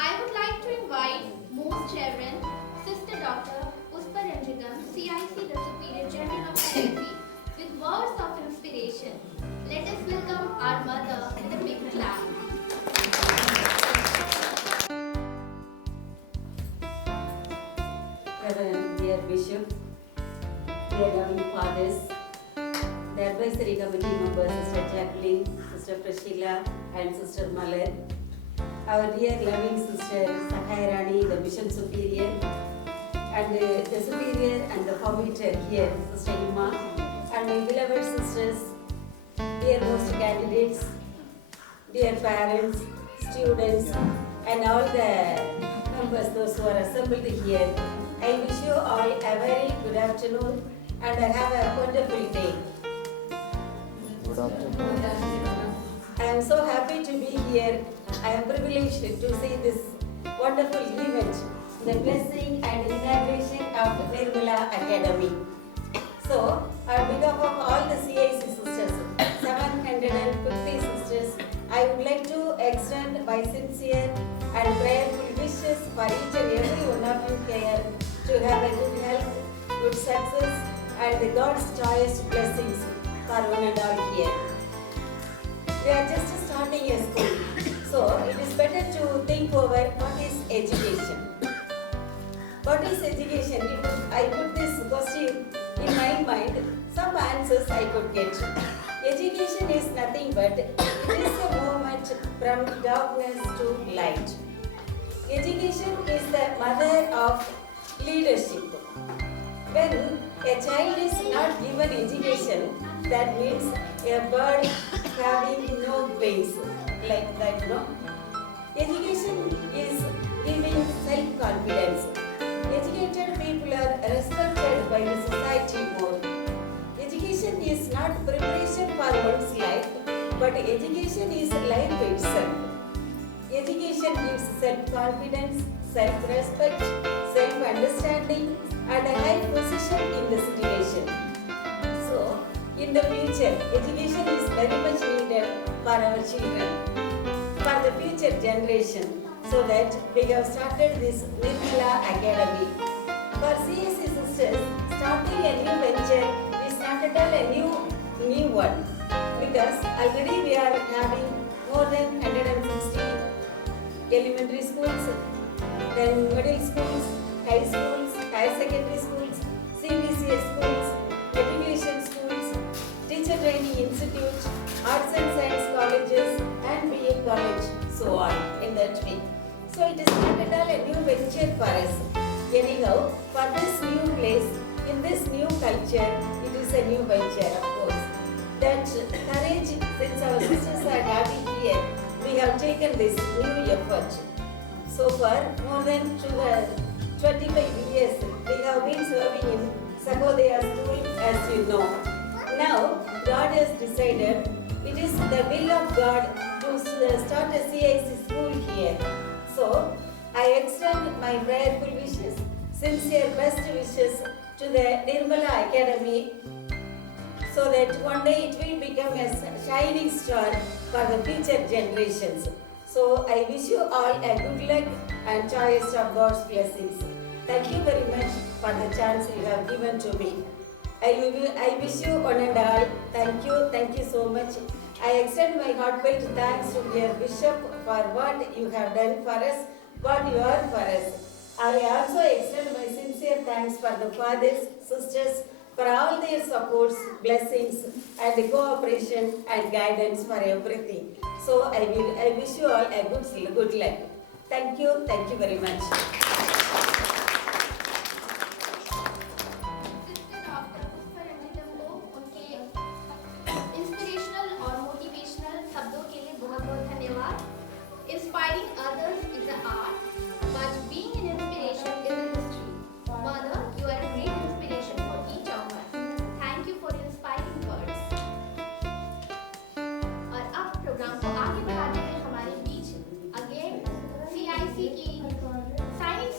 I would like to invite Most Reverend Sister Dr. Puspa Ranjigam, CIC, the Superior General of CIC, with words of inspiration. Let us welcome our mother with a big clap. Reverend, dear Bishop, dear loving fathers, the advisory committee members, Sister Jacqueline, Sister Prashila, and Sister Malar, our dear loving Sister Sahairani, the Mission Superior, and the Superior and the Formator here, Sister Ima, and my beloved sisters, dear most candidates, dear parents, students, and all the members, those who are assembled here. I wish you all a very good afternoon and have a wonderful day. I am so happy to be here. I am privileged to see this wonderful event, the blessing and inauguration of Nirmala Academy. So, on behalf of all the CIC sisters, 750 sisters, I would like to extend my sincere and prayerful wishes for each and every one of you here to have a good health, good success, and God's choice blessings for one and all here. We are just starting a school, so it is better to think over what is education. What is education? If I put this question in my mind, some answers I could get. Education is nothing but it is a movement from darkness to light. Education is the mother of leadership. When a child is not given education, that means a bird having no wings, like that, no? Education is giving self-confidence. Educated people are respected by the society more. Education is not preparation for one's life, but education is life itself. Education gives self-confidence, self-respect, self-understanding, and a high position in the situation. So, in the future, education is very much needed for our children, for the future generation, so that we have started this Nirmala Academy. For CSC sisters, starting a new venture is not at all a new one, because already we are having more than 160 elementary schools, then middle schools, high schools, higher secondary schools, CBCS schools, education schools, teacher training institute, arts and science colleges, and BA college, so on in that way. So it is not at all a new venture for us. Anyhow, for this new place, in this new culture, it is a new venture, of course. That courage, since our sisters are having here, we have taken this new effort. So far, more than 25 years, we have been serving in Sahodaya school, as you know. Now, God has decided, it is the will of God to start a CIC school here. So, I extend my prayerful wishes, sincere best wishes to the Nirmala Academy, so that one day it will become a shining star for the future generations. So I wish you all a good luck and choice of God's blessings. Thank you very much for the chance you have given to me. I wish you one and all. Thank you so much. I extend my heartfelt thanks to dear Bishop for what you have done for us, what you are for us. I also extend my sincere thanks for the fathers, sisters, for all their supports, blessings, and cooperation and guidance for everything. So I wish you all a good luck. Thank you very much. Sister Dr. Puspa Ranjigam को उनके inspirational और motivational शब्दों के लिए बहुत-बहुत धन्यवाद. Inspiring others is an art, but being an inspiration is a history. Mother, you are a great inspiration for each of us. Thank you for your inspiring words. और अब प्रोग्राम को आगे बढ़ाते हुए हमारे बीच अगेन CIC की signing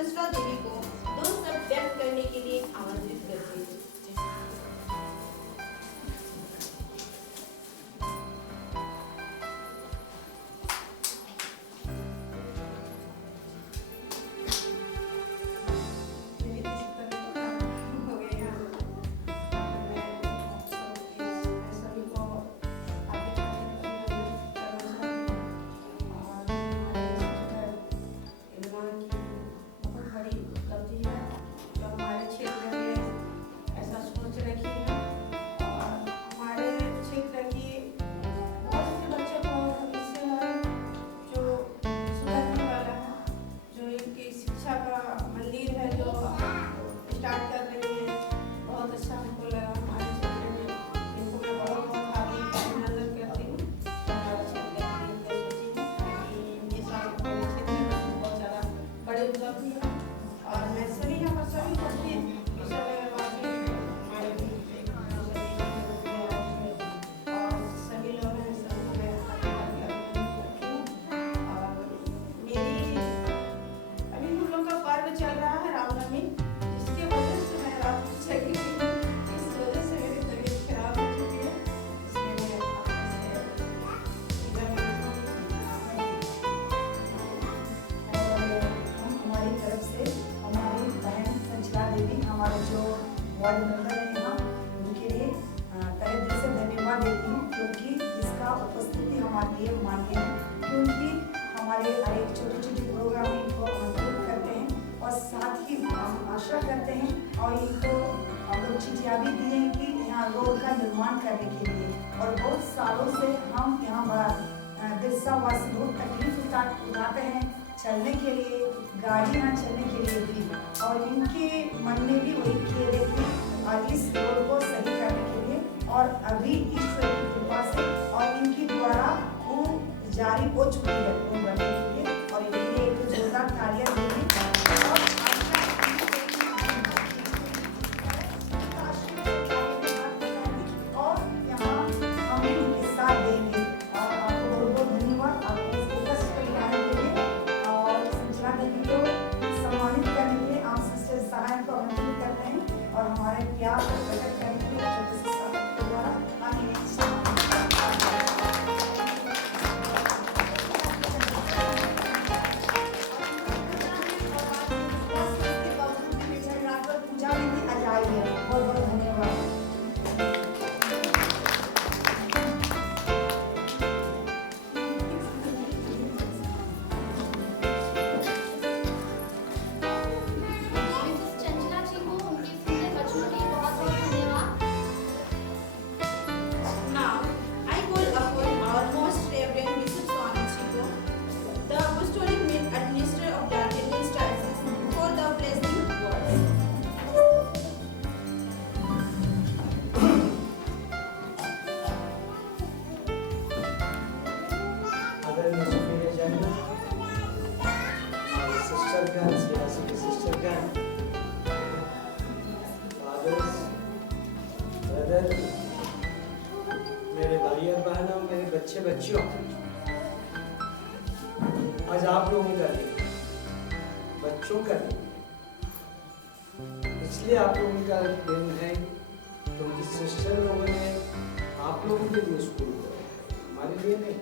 कंसला देवी को दो शब्द व्यक्त करने के लिए आमंत्रित करती हूँ। वार्ड मेंबर हैं यहाँ, उनके लिए तहे दिल से धन्यवाद देती हूँ, क्योंकि इसका उपस्थिति हमारे लिए मान्य है, क्योंकि हमारे एक छोटे छोटे प्रोग्राम में इनको आमंत्रित करते हैं और साथ ही हम आशा करते हैं और इनको हम लोग चिट्ठियाँ भी दी हैं कि यहाँ रोड का निर्माण करने के लिए, और बहुत सालों से हम यहाँ बिरसावासी बहुत तकलीफ उठाते हैं चलने के लिए, गाड़ी यहाँ चलने के लिए भी, और इनके मन में भी वही किए थे कि इस रोड को सही करने के लिए, और अभी ईश्वर की कृपा से और इनकी द्वारा वो जारी हो चुकी है रोड बनने के लिए, और इनके लिए एक जोरदार तालियां देंगे और यहाँ हम भी उनके साथ देंगे। और आपको बहुत बहुत धन्यवाद आपको फोकस पर दिखाने के लिए और संजना देवी को सम्मानित करने के लिए आप सिस्टर सहायक को आमंत्रित करते हैं और हमारे प्यार को प्रकट करने के लिए छोटे से सहायक के द्वारा आगे पूजा में भी आ जाइए। बहुत बहुत धन्यवाद। मिसेस चंचला जी को उनके सुंदर बच्चों के लिए बहुत बहुत धन्यवाद। Now, I call upon our most reverend Bishop Swami Chico, the Apostolic Administrator of Darjeeling Diocese, for the blessing words. आदरणीय सुपीरियर जनरल, हमारे सिस्टरगण, सियासी के सिस्टरगण, फादर्स, ब्रदर, मेरे भाई और बहनों, मेरे बच्चे बच्चियों, आज आप लोगों का दिन, बच्चों का दिन, इसलिए आप लोगों का दिन है क्योंकि सिस्टर लोगों ने आप लोगों के लिए स्कूल खोला, हमारे लिए नहीं,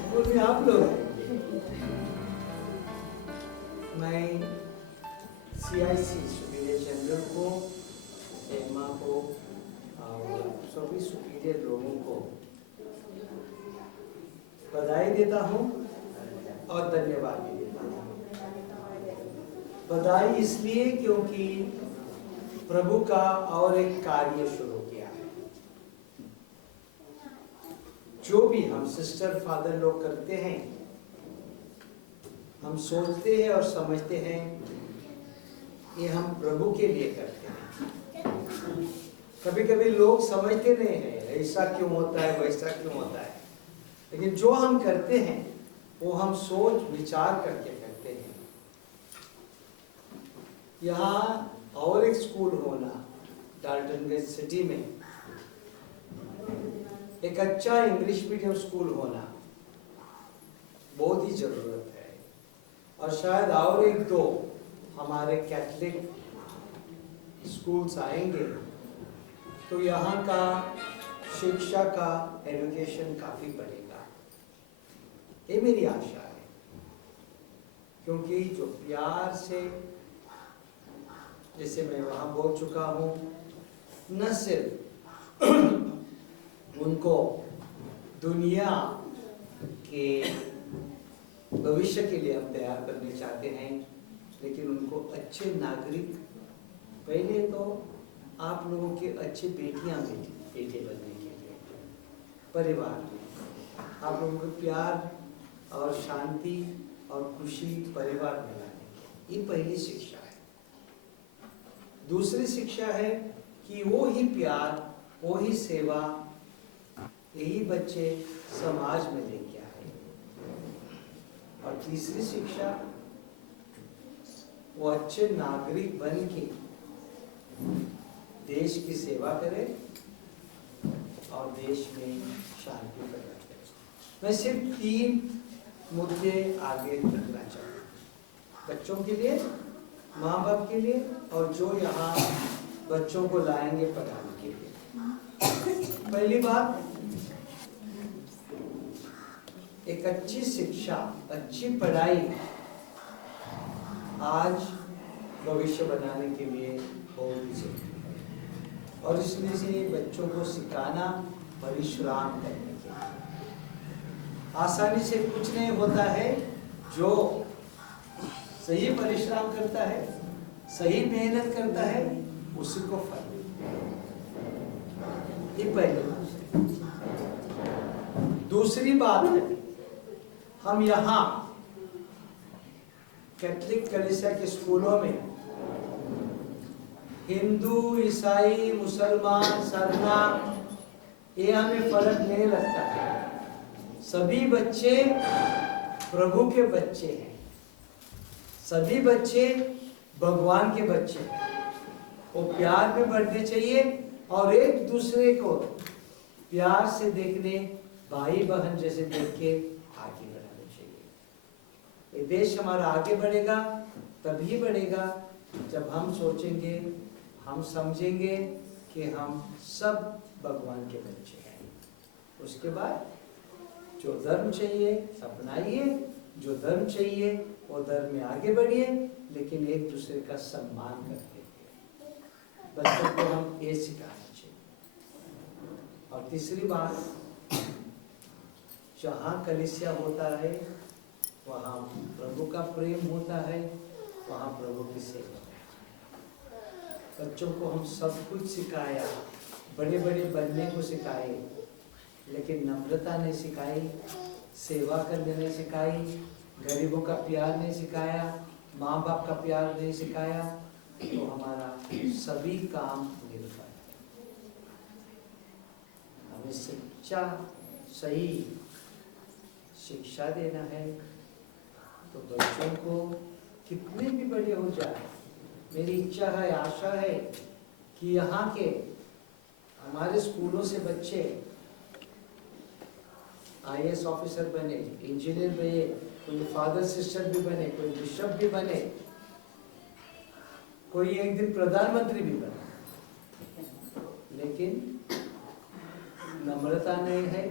स्कूल में आप लोग हैं। मैं CIC सुपीरियर जनरल को, एमा को और सभी सुपीरियर लोगों को बधाई देता हूँ और धन्यवाद भी देता हूँ। बधाई इसलिए क्योंकि प्रभु का और एक कार्य शुरू किया है। जो भी हम सिस्टर फादर लोग करते हैं, हम सोचते हैं और समझते हैं ये हम प्रभु के लिए करते हैं। कभी कभी लोग समझते नहीं हैं ऐसा क्यों होता है, वैसा क्यों होता है, लेकिन जो हम करते हैं वो हम सोच विचार करके करते हैं। यहाँ और एक स्कूल होना, डाल्टनगंज सिटी में एक अच्छा इंग्लिश मीडियम स्कूल होना बहुत ही जरूरत है, और और शायद और एक दो हमारे कैथलिक स्कूल्स आएंगे, तो यहाँ का शिक्षा का एजुकेशन काफ़ी बढ़ेगा, ये मेरी आशा है। क्योंकि जो प्यार से, जैसे मैं वहाँ बोल चुका हूँ, न सिर्फ उनको दुनिया के भविष्य के लिए हम तैयार करने चाहते हैं, लेकिन उनको अच्छे नागरिक, पहले तो आप लोगों के अच्छे बेटे बनने के लिए परिवार में आप लोगों को प्यार और शांति और खुशी परिवार में लाने की, ये पहली शिक्षा है। दूसरी शिक्षा है कि वो ही प्यार, वो ही सेवा, यही बच्चे समाज में लेके आए। और तीसरी शिक्षा, वो अच्छे नागरिक बन के देश की सेवा करे और देश में शांति पैदा करे। मैं सिर्फ 3 मुद्दे आगे रखना चाहूँ, बच्चों के लिए, माँ बाप के लिए, और जो यहाँ बच्चों को लाएंगे पढ़ाने के लिए। पहली बात, एक अच्छी शिक्षा, अच्छी पढ़ाई आज भविष्य बनाने के लिए बहुत जरूरी है। और इसलिए से बच्चों को सिखाना परिश्रम करने के लिए। आसानी से कुछ नहीं होता है, जो सही परिश्रम करता है, सही मेहनत करता है, उसी को फल। ये पहली बात। दूसरी बात है, हम यहाँ कैथलिक कलीसिया के स्कूलों में हिंदू, ईसाई, मुसलमान, सरना, ये हमें फर्क नहीं लगता है। सभी बच्चे प्रभु के बच्चे हैं, सभी बच्चे भगवान के बच्चे हैं। वो प्यार में बढ़ने चाहिए और एक दूसरे को प्यार से देखने, भाई बहन जैसे देख के आगे बढ़ाना चाहिए। ये देश हमारा आगे बढ़ेगा, तभी बढ़ेगा जब हम सोचेंगे, हम समझेंगे कि हम सब भगवान के बच्चे हैं। उसके बाद जो धर्म चाहिए अपनाइए, जो धर्म चाहिए वो धर्म में आगे बढ़िए, लेकिन एक दूसरे का सम्मान करते हुए। बच्चों को हम ये सिखाना चाहिए। और तीसरी बात, जहाँ कलीसिया होता है वहाँ प्रभु का प्रेम होता है, वहाँ प्रभु की सेवा। बच्चों को हम सब कुछ सिखाया, बड़े बड़े बनने को सिखाए, लेकिन नम्रता नहीं सिखाई, सेवा करने नहीं सिखाई, गरीबों का प्यार नहीं सिखाया, माँ बाप का प्यार नहीं सिखाया, तो हमारा सभी काम निर्भर है। हमें सच्चा सही शिक्षा देना है, तो बच्चों को कितने भी बड़े हो जाए, मेरी इच्छा है, आशा है कि यहाँ के हमारे स्कूलों से बच्चे IAS ऑफिसर बने, इंजीनियर बने, कोई फादर सिस्टर भी बने, कोई बिशप भी बने, कोई एक दिन प्रधानमंत्री भी बने। लेकिन नम्रता नहीं है,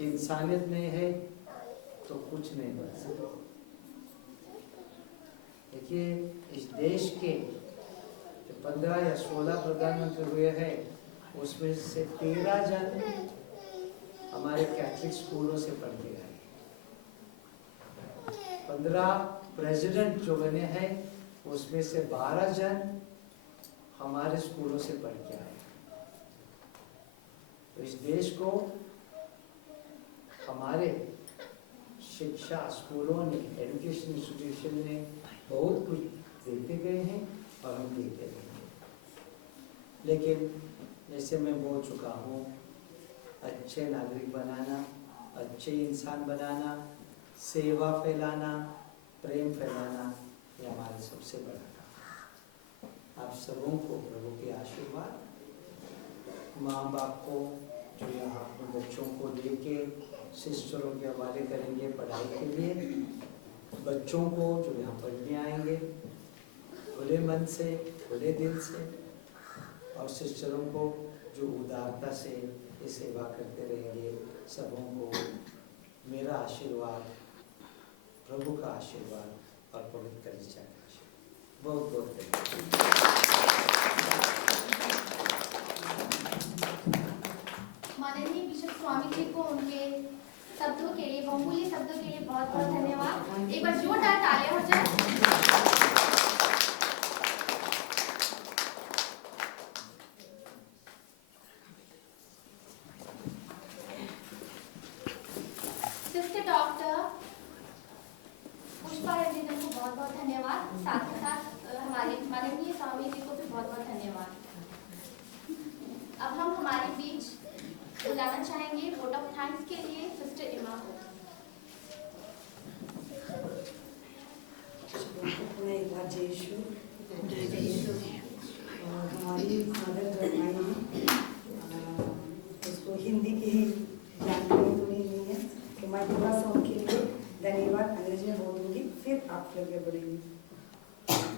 इंसानियत नहीं है, तो कुछ नहीं बन सकता। देखिए, इस देश के जो 15 या 16 प्रधानमंत्री हुए हैं, उसमें से 13 जन हमारे कैथलिक स्कूलों से पढ़ के गए। 15 प्रेसिडेंट जो बने हैं, उसमें से 12 जन हमारे स्कूलों से पढ़ के आए। तो इस देश को हमारे शिक्षा स्कूलों ने, एजुकेशन इंस्टीट्यूशन ने बहुत कुछ देते गए हैं और हम देते रहेंगे। लेकिन जैसे मैं बोल चुका हूँ, अच्छे नागरिक बनाना, अच्छे इंसान बनाना, सेवा फैलाना, प्रेम फैलाना, ये हमारे सबसे बड़ा काम है। आप सबों को प्रभु के आशीर्वाद, माँ बाप को जो यहाँ अपने बच्चों को लेके सिस्टरों के हवाले करेंगे पढ़ाई के लिए, बच्चों को जो यहाँ पढ़ने आएंगे खुले मन से, खुले दिल से, और सिस्टरों को जो उदारता से ये सेवा करते रहेंगे, सबों को मेरा आशीर्वाद, प्रभु का आशीर्वाद और पवित्र कलीसिया का आशीर्वाद। बहुत बहुत माननीय बिशप स्वामी जी को उनके शब्दों के लिए, बहुमूल्य शब्दों के लिए बहुत बहुत धन्यवाद। एक बार जोरदार तालियां हो जाए। सिस्टर डॉक्टर पुष्पा रंजीतन को बहुत बहुत धन्यवाद। साथ ही साथ हमारे माननीय स्वामी जी को भी बहुत बहुत धन्यवाद। अब हम हमारे बीच बुलाना चाहेंगे वोट ऑफ थैंक्स के लिए सिस्टर इमा को। मैं एक बार जय यीशु। और हमारी मदर गवर्नमेंट उसको हिंदी की ही जानकारी तो नहीं है, तो मैं थोड़ा सा उनके लिए धन्यवाद अंग्रेजी में बोलूँगी, फिर आप लोग बोलेंगे।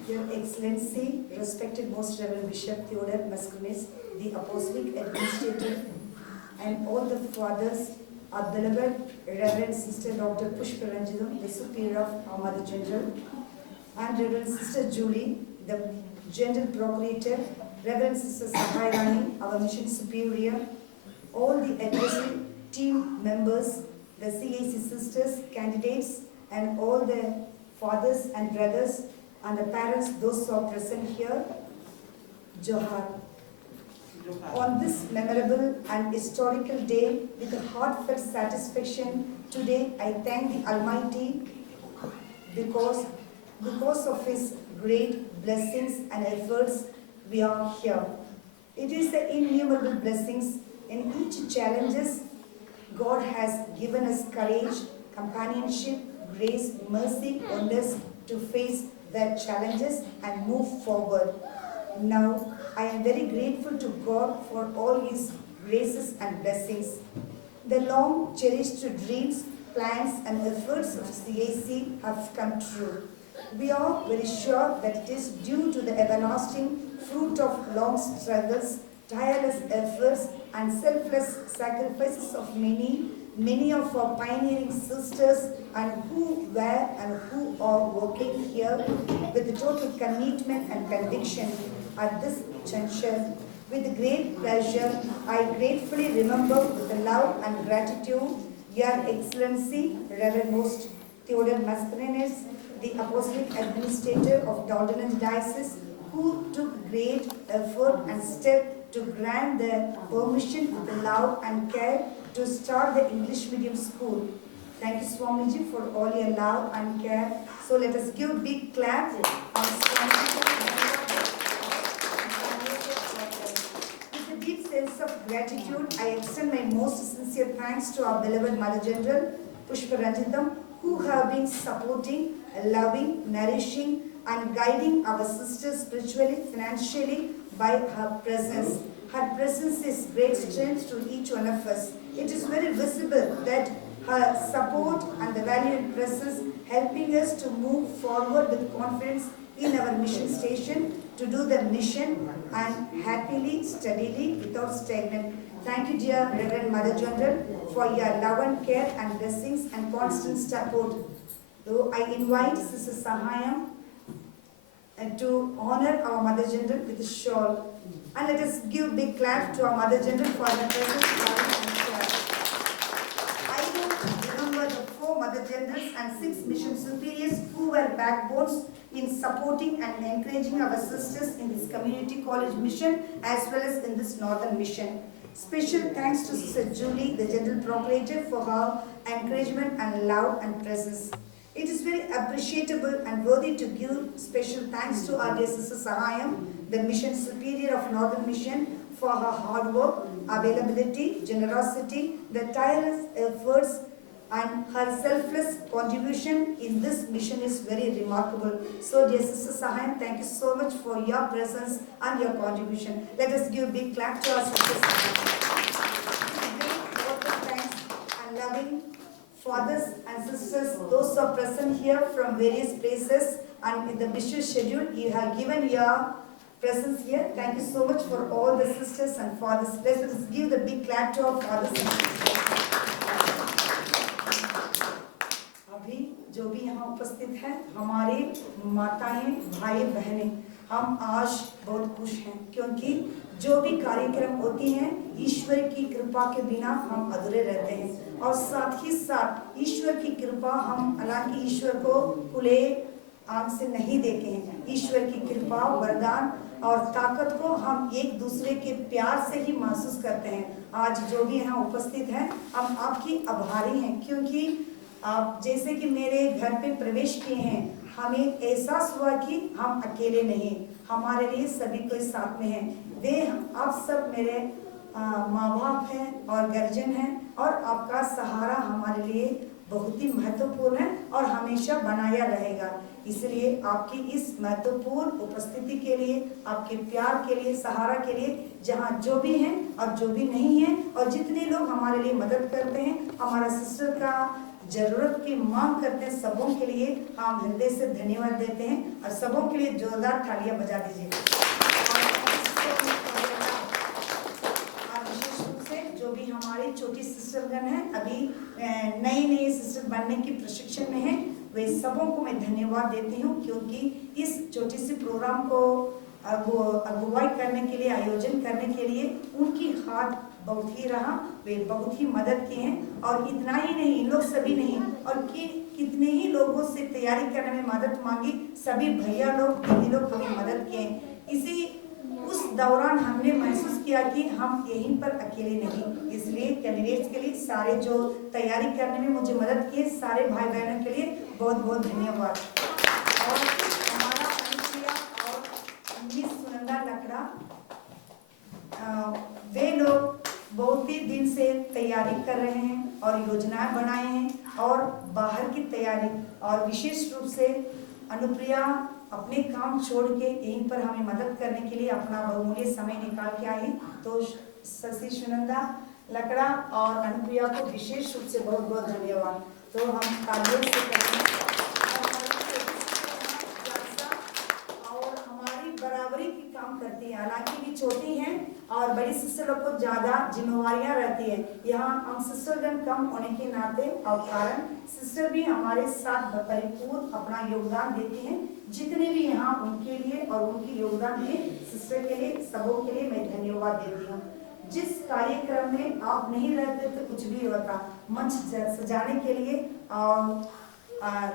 Your Excellency, respected Most Reverend Bishop Theodore Mascarenhas, the Apostolic Administrator, and all the fathers, our beloved Reverend Sister Dr. Pushpa Ranjitham, the Superior of our Mother General, and Reverend Sister Julie, the General Procurator, Reverend Sister Sahai Rani, our Mission Superior, all the advisory team members, the CAC sisters, candidates, and all the fathers and brothers, and the parents, those who are present here, Johar. On this memorable and historical day, with a heartfelt satisfaction, today I thank the Almighty because of His great blessings and efforts, we are here. It is the innumerable blessings in each challenges God has given us courage, companionship, grace, mercy, wonders to face their challenges and move forward. Now, I am very grateful to God for all His graces and blessings. The long cherished dreams, plans and efforts of CAC have come true. We are very sure that it is due to the everlasting fruit of long struggles, tireless efforts and selfless sacrifices of many of our pioneering sisters and who were and who are working here with total commitment and conviction at this juncture. With great pleasure, I gratefully remember with love and gratitude Your Excellency, Reverend Most Theodore Mascarenhas, the Apostolic Administrator of Dalton Diocese, who took great effort and step to grant the permission with love and care to start the English medium school. Thank you, Swamiji, for all your love and care. So let us give a big clap on Swamiji. With a deep sense of gratitude, I extend my most sincere thanks to our beloved Mother General, Pushpa Ranjitham, who have been supporting, loving, nourishing, and guiding our sisters spiritually, financially by her presence. Her presence is great strength to each one of us. It is very visible that her support and the value and presence helping us to move forward with confidence in our mission station to do the mission and happily, steadily, without stagnant. Thank you, dear Reverend Mother General, for your love and care and blessings and constant support. So I invite Sister Sahayam to honor our Mother General with a shawl. And let us give big clap to our Mother General for her presence, love and care. I do remember the 4 Mother Generals and 6 Mission Superiors who were backbones in supporting and encouraging our sisters in this community college mission as well as in this northern mission. Special thanks to Sister Julie, the General Procurator, for her encouragement and love and presence. It is very appreciable and worthy to give special thanks to our dear Sister Sahayam, the Mission Superior of Northern Mission, for her hard work, availability, generosity, the tireless efforts, and her selfless contribution in this mission is very remarkable. So, dear Sister Sahayam, thank you so much for your presence and your contribution. Let us give a big clap to our Sister Sahayam. Great work of thanks and loving fathers and sisters, those who are present here from various places and in the busy schedule, you have given your presence here. Thank you so much for all the sisters and fathers. Let us give the big clap to our fathers and sisters. अभी जो भी यहाँ उपस्थित है, हमारे माताएं, भाई बहनें, हम आज बहुत खुश हैं क्योंकि जो भी कार्यक्रम होती हैं ईश्वर की कृपा के बिना हम अधूरे रहते हैं और साथ ही साथ ईश्वर की कृपा हम हालांकि ईश्वर को खुले आंख से नहीं देखे हैं। ईश्वर की कृपा वरदान और ताकत को हम एक दूसरे के प्यार से ही महसूस करते हैं। आज जो भी यहाँ उपस्थित हैं हम आपकी आभारी हैं क्योंकि आप जैसे कि मेरे घर पे प्रवेश किए हैं, हमें एहसास हुआ कि हम अकेले नहीं, हमारे लिए सभी कोई साथ में है। वे आप सब मेरे माँ बाप हैं और गार्जियन हैं और आपका सहारा हमारे लिए बहुत ही महत्वपूर्ण है और हमेशा बनाया रहेगा। इसलिए आपकी इस महत्वपूर्ण उपस्थिति के लिए, आपके प्यार के लिए, सहारा के लिए, जहाँ जो भी हैं और जो भी नहीं हैं और जितने लोग हमारे लिए मदद करते हैं, हमारा सिस्टर का जरूरत की मांग करते हैं, सबों के लिए हम हृदय से धन्यवाद देते हैं और सबों के लिए जोरदार तालियां बजा दीजिए। और विशेष रूप से जो भी हमारी छोटी सिस्टरगण हैं, अभी नई सिस्टर बनने की प्रशिक्षण में है, वे सबों को मैं धन्यवाद देती हूँ क्योंकि इस छोटी सी प्रोग्राम को अगुवाई करने के लिए, आयोजन करने के लिए उनकी हाथ बहुत ही रहा, वे बहुत ही मदद किए हैं। और इतना ही नहीं, इन लोग सभी नहीं और कितने ही लोगों से तैयारी करने में मदद मांगी, सभी भैया लोग, दीदी लोग हमें मदद किए। इसी उस दौरान हमने महसूस किया कि हम यहीं पर अकेले नहीं। इसलिए कैंडिडेट्स के लिए, सारे जो तैयारी करने में मुझे मदद किए, सारे भाई बहनों के लिए बहुत बहुत धन्यवाद। और हमारा अनुप्रिया और मिस सुनंदा लकड़ा, वे लोग बहुत ही दिन से तैयारी कर रहे हैं और योजनाएं बनाए हैं और बाहर की तैयारी, और विशेष रूप से अनुप्रिया अपने काम छोड़ के यहीं पर हमें मदद करने के लिए अपना बहुमूल्य समय निकाल के आई। तो शशि सुनंदा लकड़ा और अनुप्रिया को विशेष रूप से बहुत बहुत धन्यवाद। तो हम तालियों से करते हैं और हमारी बराबरी की काम करती है, हालांकि भी छोटी हैं और बड़ी सिस्टर को ज्यादा जिम्मेवारियां रहती है। यहाँ हम सिस्टरगण कम होने के नाते और कारण सिस्टर भी हमारे साथ परिपूर्ण अपना योगदान देती हैं। जितने भी यहाँ उनके लिए और उनकी योगदान दिए सिस्टर के लिए, सबों के लिए मैं धन्यवाद देती हूँ। जिस कार्यक्रम में आप नहीं रहते तो कुछ भी होता, मंच सजाने के लिए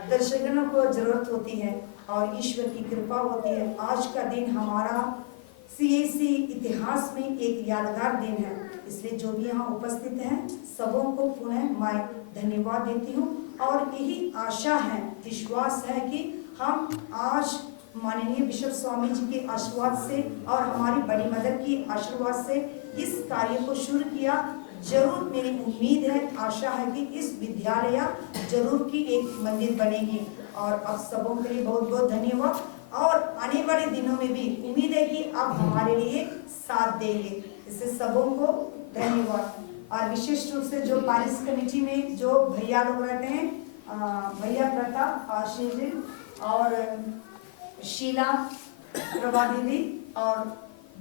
दर्शकों को जरूरत होती है और ईश्वर की कृपा होती है। आज का दिन हमारा CAC इतिहास में एक यादगार दिन है, इसलिए जो भी यहाँ उपस्थित हैं सबों को पुनः मैं धन्यवाद देती हूँ और यही आशा है, विश्वास है कि हम आज माननीय बिशप स्वामी जी के आशीर्वाद से और हमारी बड़ी मदर की आशीर्वाद से इस कार्य को शुरू किया। जरूर मेरी उम्मीद है, आशा है कि इस विद्यालय जरूर की एक मंदिर बनेगी। और अब सबों के लिए बहुत बहुत धन्यवाद और आने वाले दिनों में भी उम्मीद है कि आप हमारे लिए साथ देंगे। इससे सबों को धन्यवाद। और विशेष रूप से जो पारिश कमेटी में जो भैया लोग रहते हैं, भैया प्रताप, आशीष और शीला, प्रभा दीदी और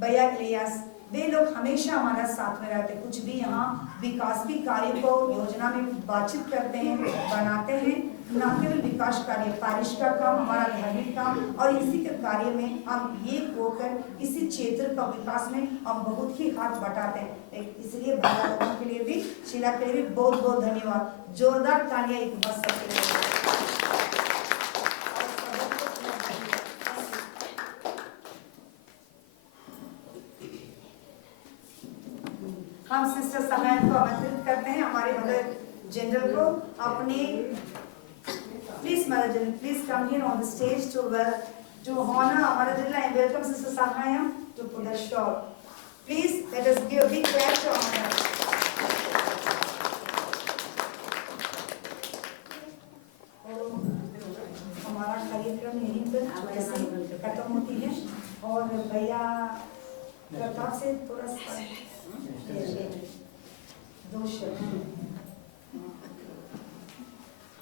भैया इलियास, वे लोग हमेशा हमारा साथ में रहते हैं। कुछ भी यहाँ विकास की कार्य को योजना में बातचीत करते हैं, बनाते हैं। न केवल विकास कार्य, पारिश का काम, हमारा धार्मिक काम और इसी के कार्य में हम एक होकर इसी क्षेत्र का विकास में हम बहुत ही हाथ बटाते हैं। इसलिए भैया लोगों के लिए भी, शीला के लिए भी बहुत बहुत धन्यवाद। जोरदार तालियां एक बार सबके लिए। हम सिस्टर सहायक को आमंत्रित करते हैं, हमारे मदर जनरल को अपने please mother general please come here on the stage to honor मदर जनरल and welcome sister Sahaya to put the shawl. Please let us give a big clap to our mother. हमारा कार्यक्रम यहीं पर वैसे खत्म होती है और भैया प्रताप से थोड़ा सा दो शब्द।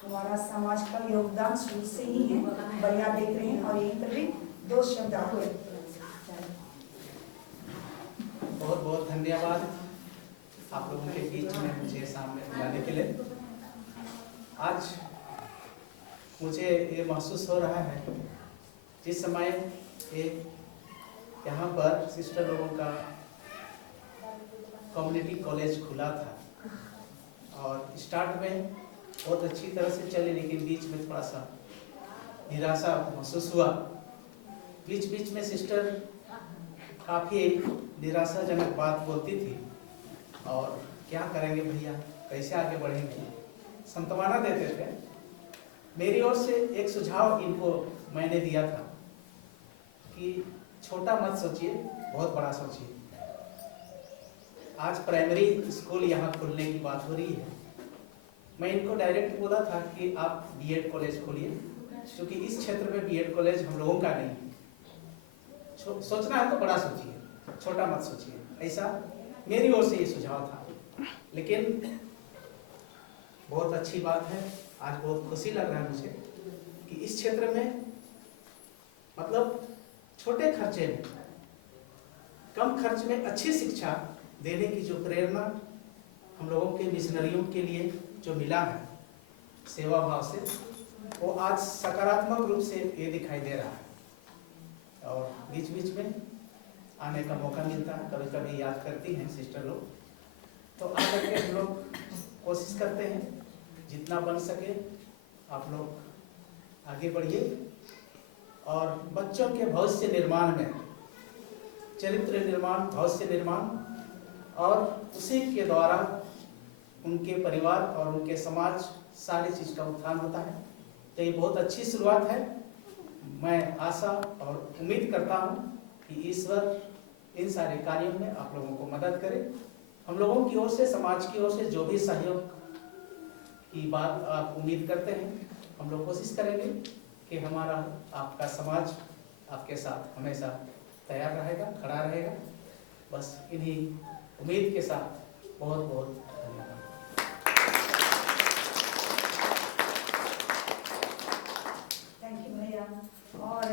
हमारा समाज का योगदान शुरू से ही है। बढ़िया देख रहे हैं और यहीं पर भी 2 शब्द आपको। बहुत बहुत धन्यवाद आप लोगों के बीच में मुझे सामने बुलाने के लिए। आज मुझे ये महसूस हो रहा है जिस समय एक यहाँ पर सिस्टर लोगों का कम्युनिटी कॉलेज खुला था और स्टार्ट में बहुत अच्छी तरह से चले, लेकिन बीच में थोड़ा सा निराशा महसूस हुआ। बीच बीच में सिस्टर काफ़ी निराशाजनक बात बोलती थी और क्या करेंगे भैया, कैसे आगे बढ़ेंगे, संत्वना देते थे। मेरी ओर से एक सुझाव इनको मैंने दिया था कि छोटा मत सोचिए, बहुत बड़ा सोचिए। आज प्राइमरी स्कूल यहाँ खुलने की बात हो रही है। मैं इनको डायरेक्ट बोला था कि आप बीएड कॉलेज खोलिए, क्योंकि इस क्षेत्र में बीएड कॉलेज हम लोगों का नहीं है। सोचना है तो बड़ा सोचिए, छोटा मत सोचिए, ऐसा मेरी ओर से ये सुझाव था। लेकिन बहुत अच्छी बात है, आज बहुत खुशी लग रहा है मुझे कि इस क्षेत्र में मतलब छोटे खर्चे में, कम खर्च में अच्छी शिक्षा देने की जो प्रेरणा हम लोगों के मिशनरियों के लिए जो मिला है सेवा भाव से, वो आज सकारात्मक रूप से ये दिखाई दे रहा है। और बीच बीच में आने का मौका मिलता है, कभी कभी याद करती हैं सिस्टर लोग, तो आकर के हम लोग कोशिश करते हैं जितना बन सके आप लोग आगे बढ़िए और बच्चों के भविष्य निर्माण में, चरित्र निर्माण, भविष्य निर्माण, और उसी के द्वारा उनके परिवार और उनके समाज सारी चीज़ का उत्थान होता है। तो ये बहुत अच्छी शुरुआत है। मैं आशा और उम्मीद करता हूँ कि ईश्वर इन सारे कार्यों में आप लोगों को मदद करे। हम लोगों की ओर से, समाज की ओर से जो भी सहयोग की बात आप उम्मीद करते हैं, हम लोग कोशिश करेंगे कि हमारा आपका समाज आपके साथ हमेशा तैयार रहेगा, खड़ा रहेगा। बस इन्हीं उम्मीद के साथ बहुत बहुत धन्यवाद। थैंक यू भैया। और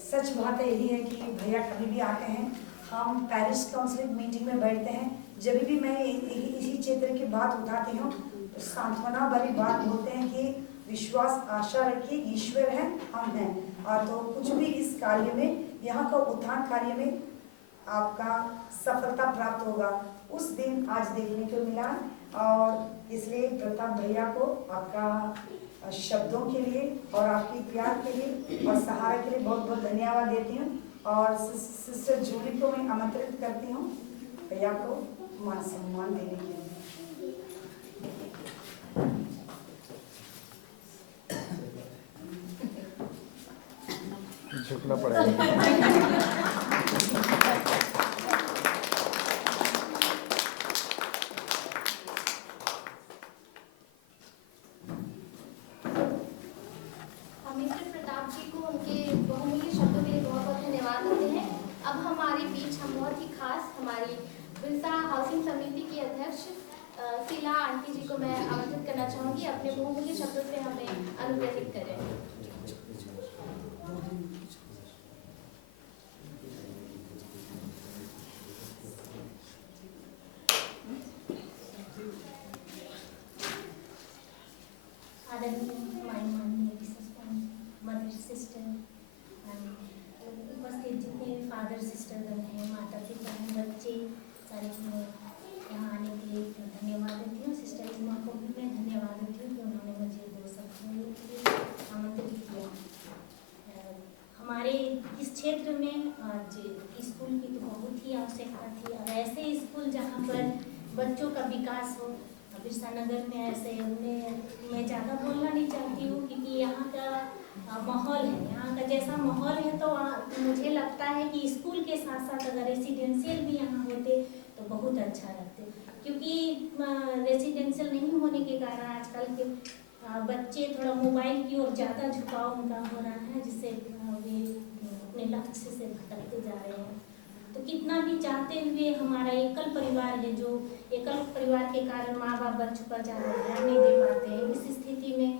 सच बात यही है कि भैया कभी भी आते हैं, हम पेरिस काउंसिल मीटिंग में बैठते हैं, जब भी मैं इसी क्षेत्र की बात उठाती हूँ तो सांत्वना वाली बात बोलते हैं कि विश्वास, आशा रखिए, ईश्वर है, हम हैं। और तो कुछ भी इस कार्य में, यहाँ का उत्थान कार्य में आपका सफलता प्राप्त होगा, उस दिन आज देखने को मिला। और इसलिए प्रताप भैया को आपका शब्दों के लिए और आपकी प्यार के लिए और सहारा के लिए बहुत बहुत धन्यवाद देती हूँ। और सिस्टर जूली को मैं आमंत्रित करती हूँ भैया को मान सम्मान देने के लिए। झुकना पड़ेगा। हाउसिंग समिति की अध्यक्ष शीला आंटी जी को मैं आमंत्रित करना चाहूंगी, अपने बहुमूल्य शब्दों से हमें अनुग्रहित करें। उपस्थित जितने फादर सिस्टरगण हैं, माता पिता हैं, बच्चे सारे यहाँ आने के लिए धन्यवाद देती हूँ। सिस्टर इस्मा को भी मैं धन्यवाद देती हूँ कि उन्होंने मुझे 2 शब्द बोलने के लिए आमंत्रित किया। हमारे इस क्षेत्र में आज स्कूल की तो बहुत ही आवश्यकता थी, और ऐसे स्कूल जहाँ पर बच्चों का विकास हो। बिरसा नगर में ऐसे उन्हें मैं ज़्यादा बोलना नहीं चाहती हूँ, क्योंकि यहाँ का माहौल है, यहाँ का जैसा माहौल है तो मुझे लगता है कि स्कूल के साथ साथ अगर रेसिडेंशियल भी यहाँ होते तो बहुत अच्छा लगते, क्योंकि रेसिडेंशियल नहीं होने के कारण आजकल के बच्चे थोड़ा मोबाइल की ओर ज़्यादा झुकाव उनका हो रहा है, जिससे वे अपने लक्ष्य से भटकते जा रहे हैं। तो कितना भी चाहते हुए हमारा एकल परिवार है जो एकल परिवार के कारण माँ बाप बच्चों पर ज़्यादा ध्यान नहीं दे पाते हैं। इस स्थिति में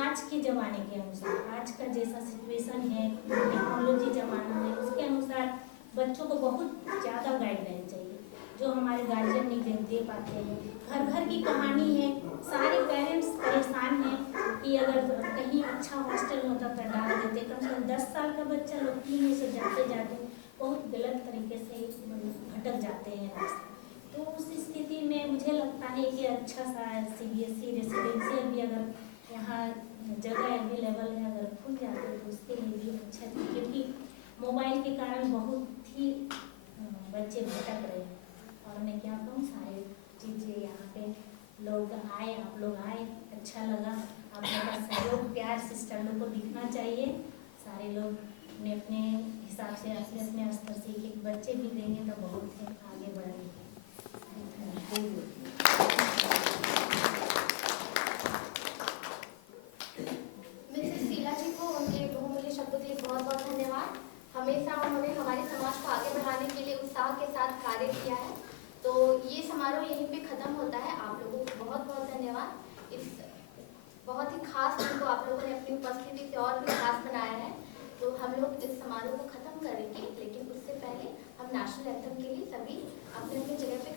आज के ज़माने के अनुसार, आज का जैसा सिचुएशन है, टेक्नोलॉजी ज़माना है, उसके अनुसार बच्चों को बहुत ज़्यादा गाइडलाइन चाहिए, जो हमारे गार्जियन नहीं दे पाते हैं। घर घर की कहानी है, सारे पेरेंट्स परेशान हैं कि अगर कहीं अच्छा हॉस्टल होता तो डाल देते। कम से कम 10 साल का बच्चा लोग 3 में से जाते जाते बहुत गलत तरीके से भटक जाते हैं रास्ते। तो उस स्थिति में मुझे लगता है कि अच्छा सा CBSE रेसिडेंशियल भी अगर यहाँ जगह अवेलेबल है, अगर खुल जाते तो उसके लिए भी अच्छा था, क्योंकि मोबाइल के कारण बहुत ही बच्चे भटक रहे हैं। और मैं क्या कहूँ, सारे चीज़ें यहाँ पे लोग आए, आप लोग आए, अच्छा लगा। आप लोग का सहयोग प्यार सिस्टर लोग को दिखना चाहिए। सारे लोग अपने अपने हिसाब से अपने अपने स्तर से एक बच्चे भी देंगे तो बहुत ही आगे बढ़ेंगे। मिसेस शीला जी को उनके बहुमूल्य शब्दों के लिए बहुत बहुत धन्यवाद। हमेशा उन्होंने हमारे समाज को आगे बढ़ाने के लिए उत्साह के साथ कार्य किया है। तो ये समारोह यहीं पे ख़त्म होता है। आप लोगों को बहुत बहुत धन्यवाद। इस बहुत ही खास दिन को आप लोगों ने अपनी उपस्थिति से और भी खास बनाया है। तो हम लोग इस समारोह को ख़त्म करेंगे, लेकिन उससे पहले हम नेशनल एंथम के लिए सभी अपने अपनी जगह पे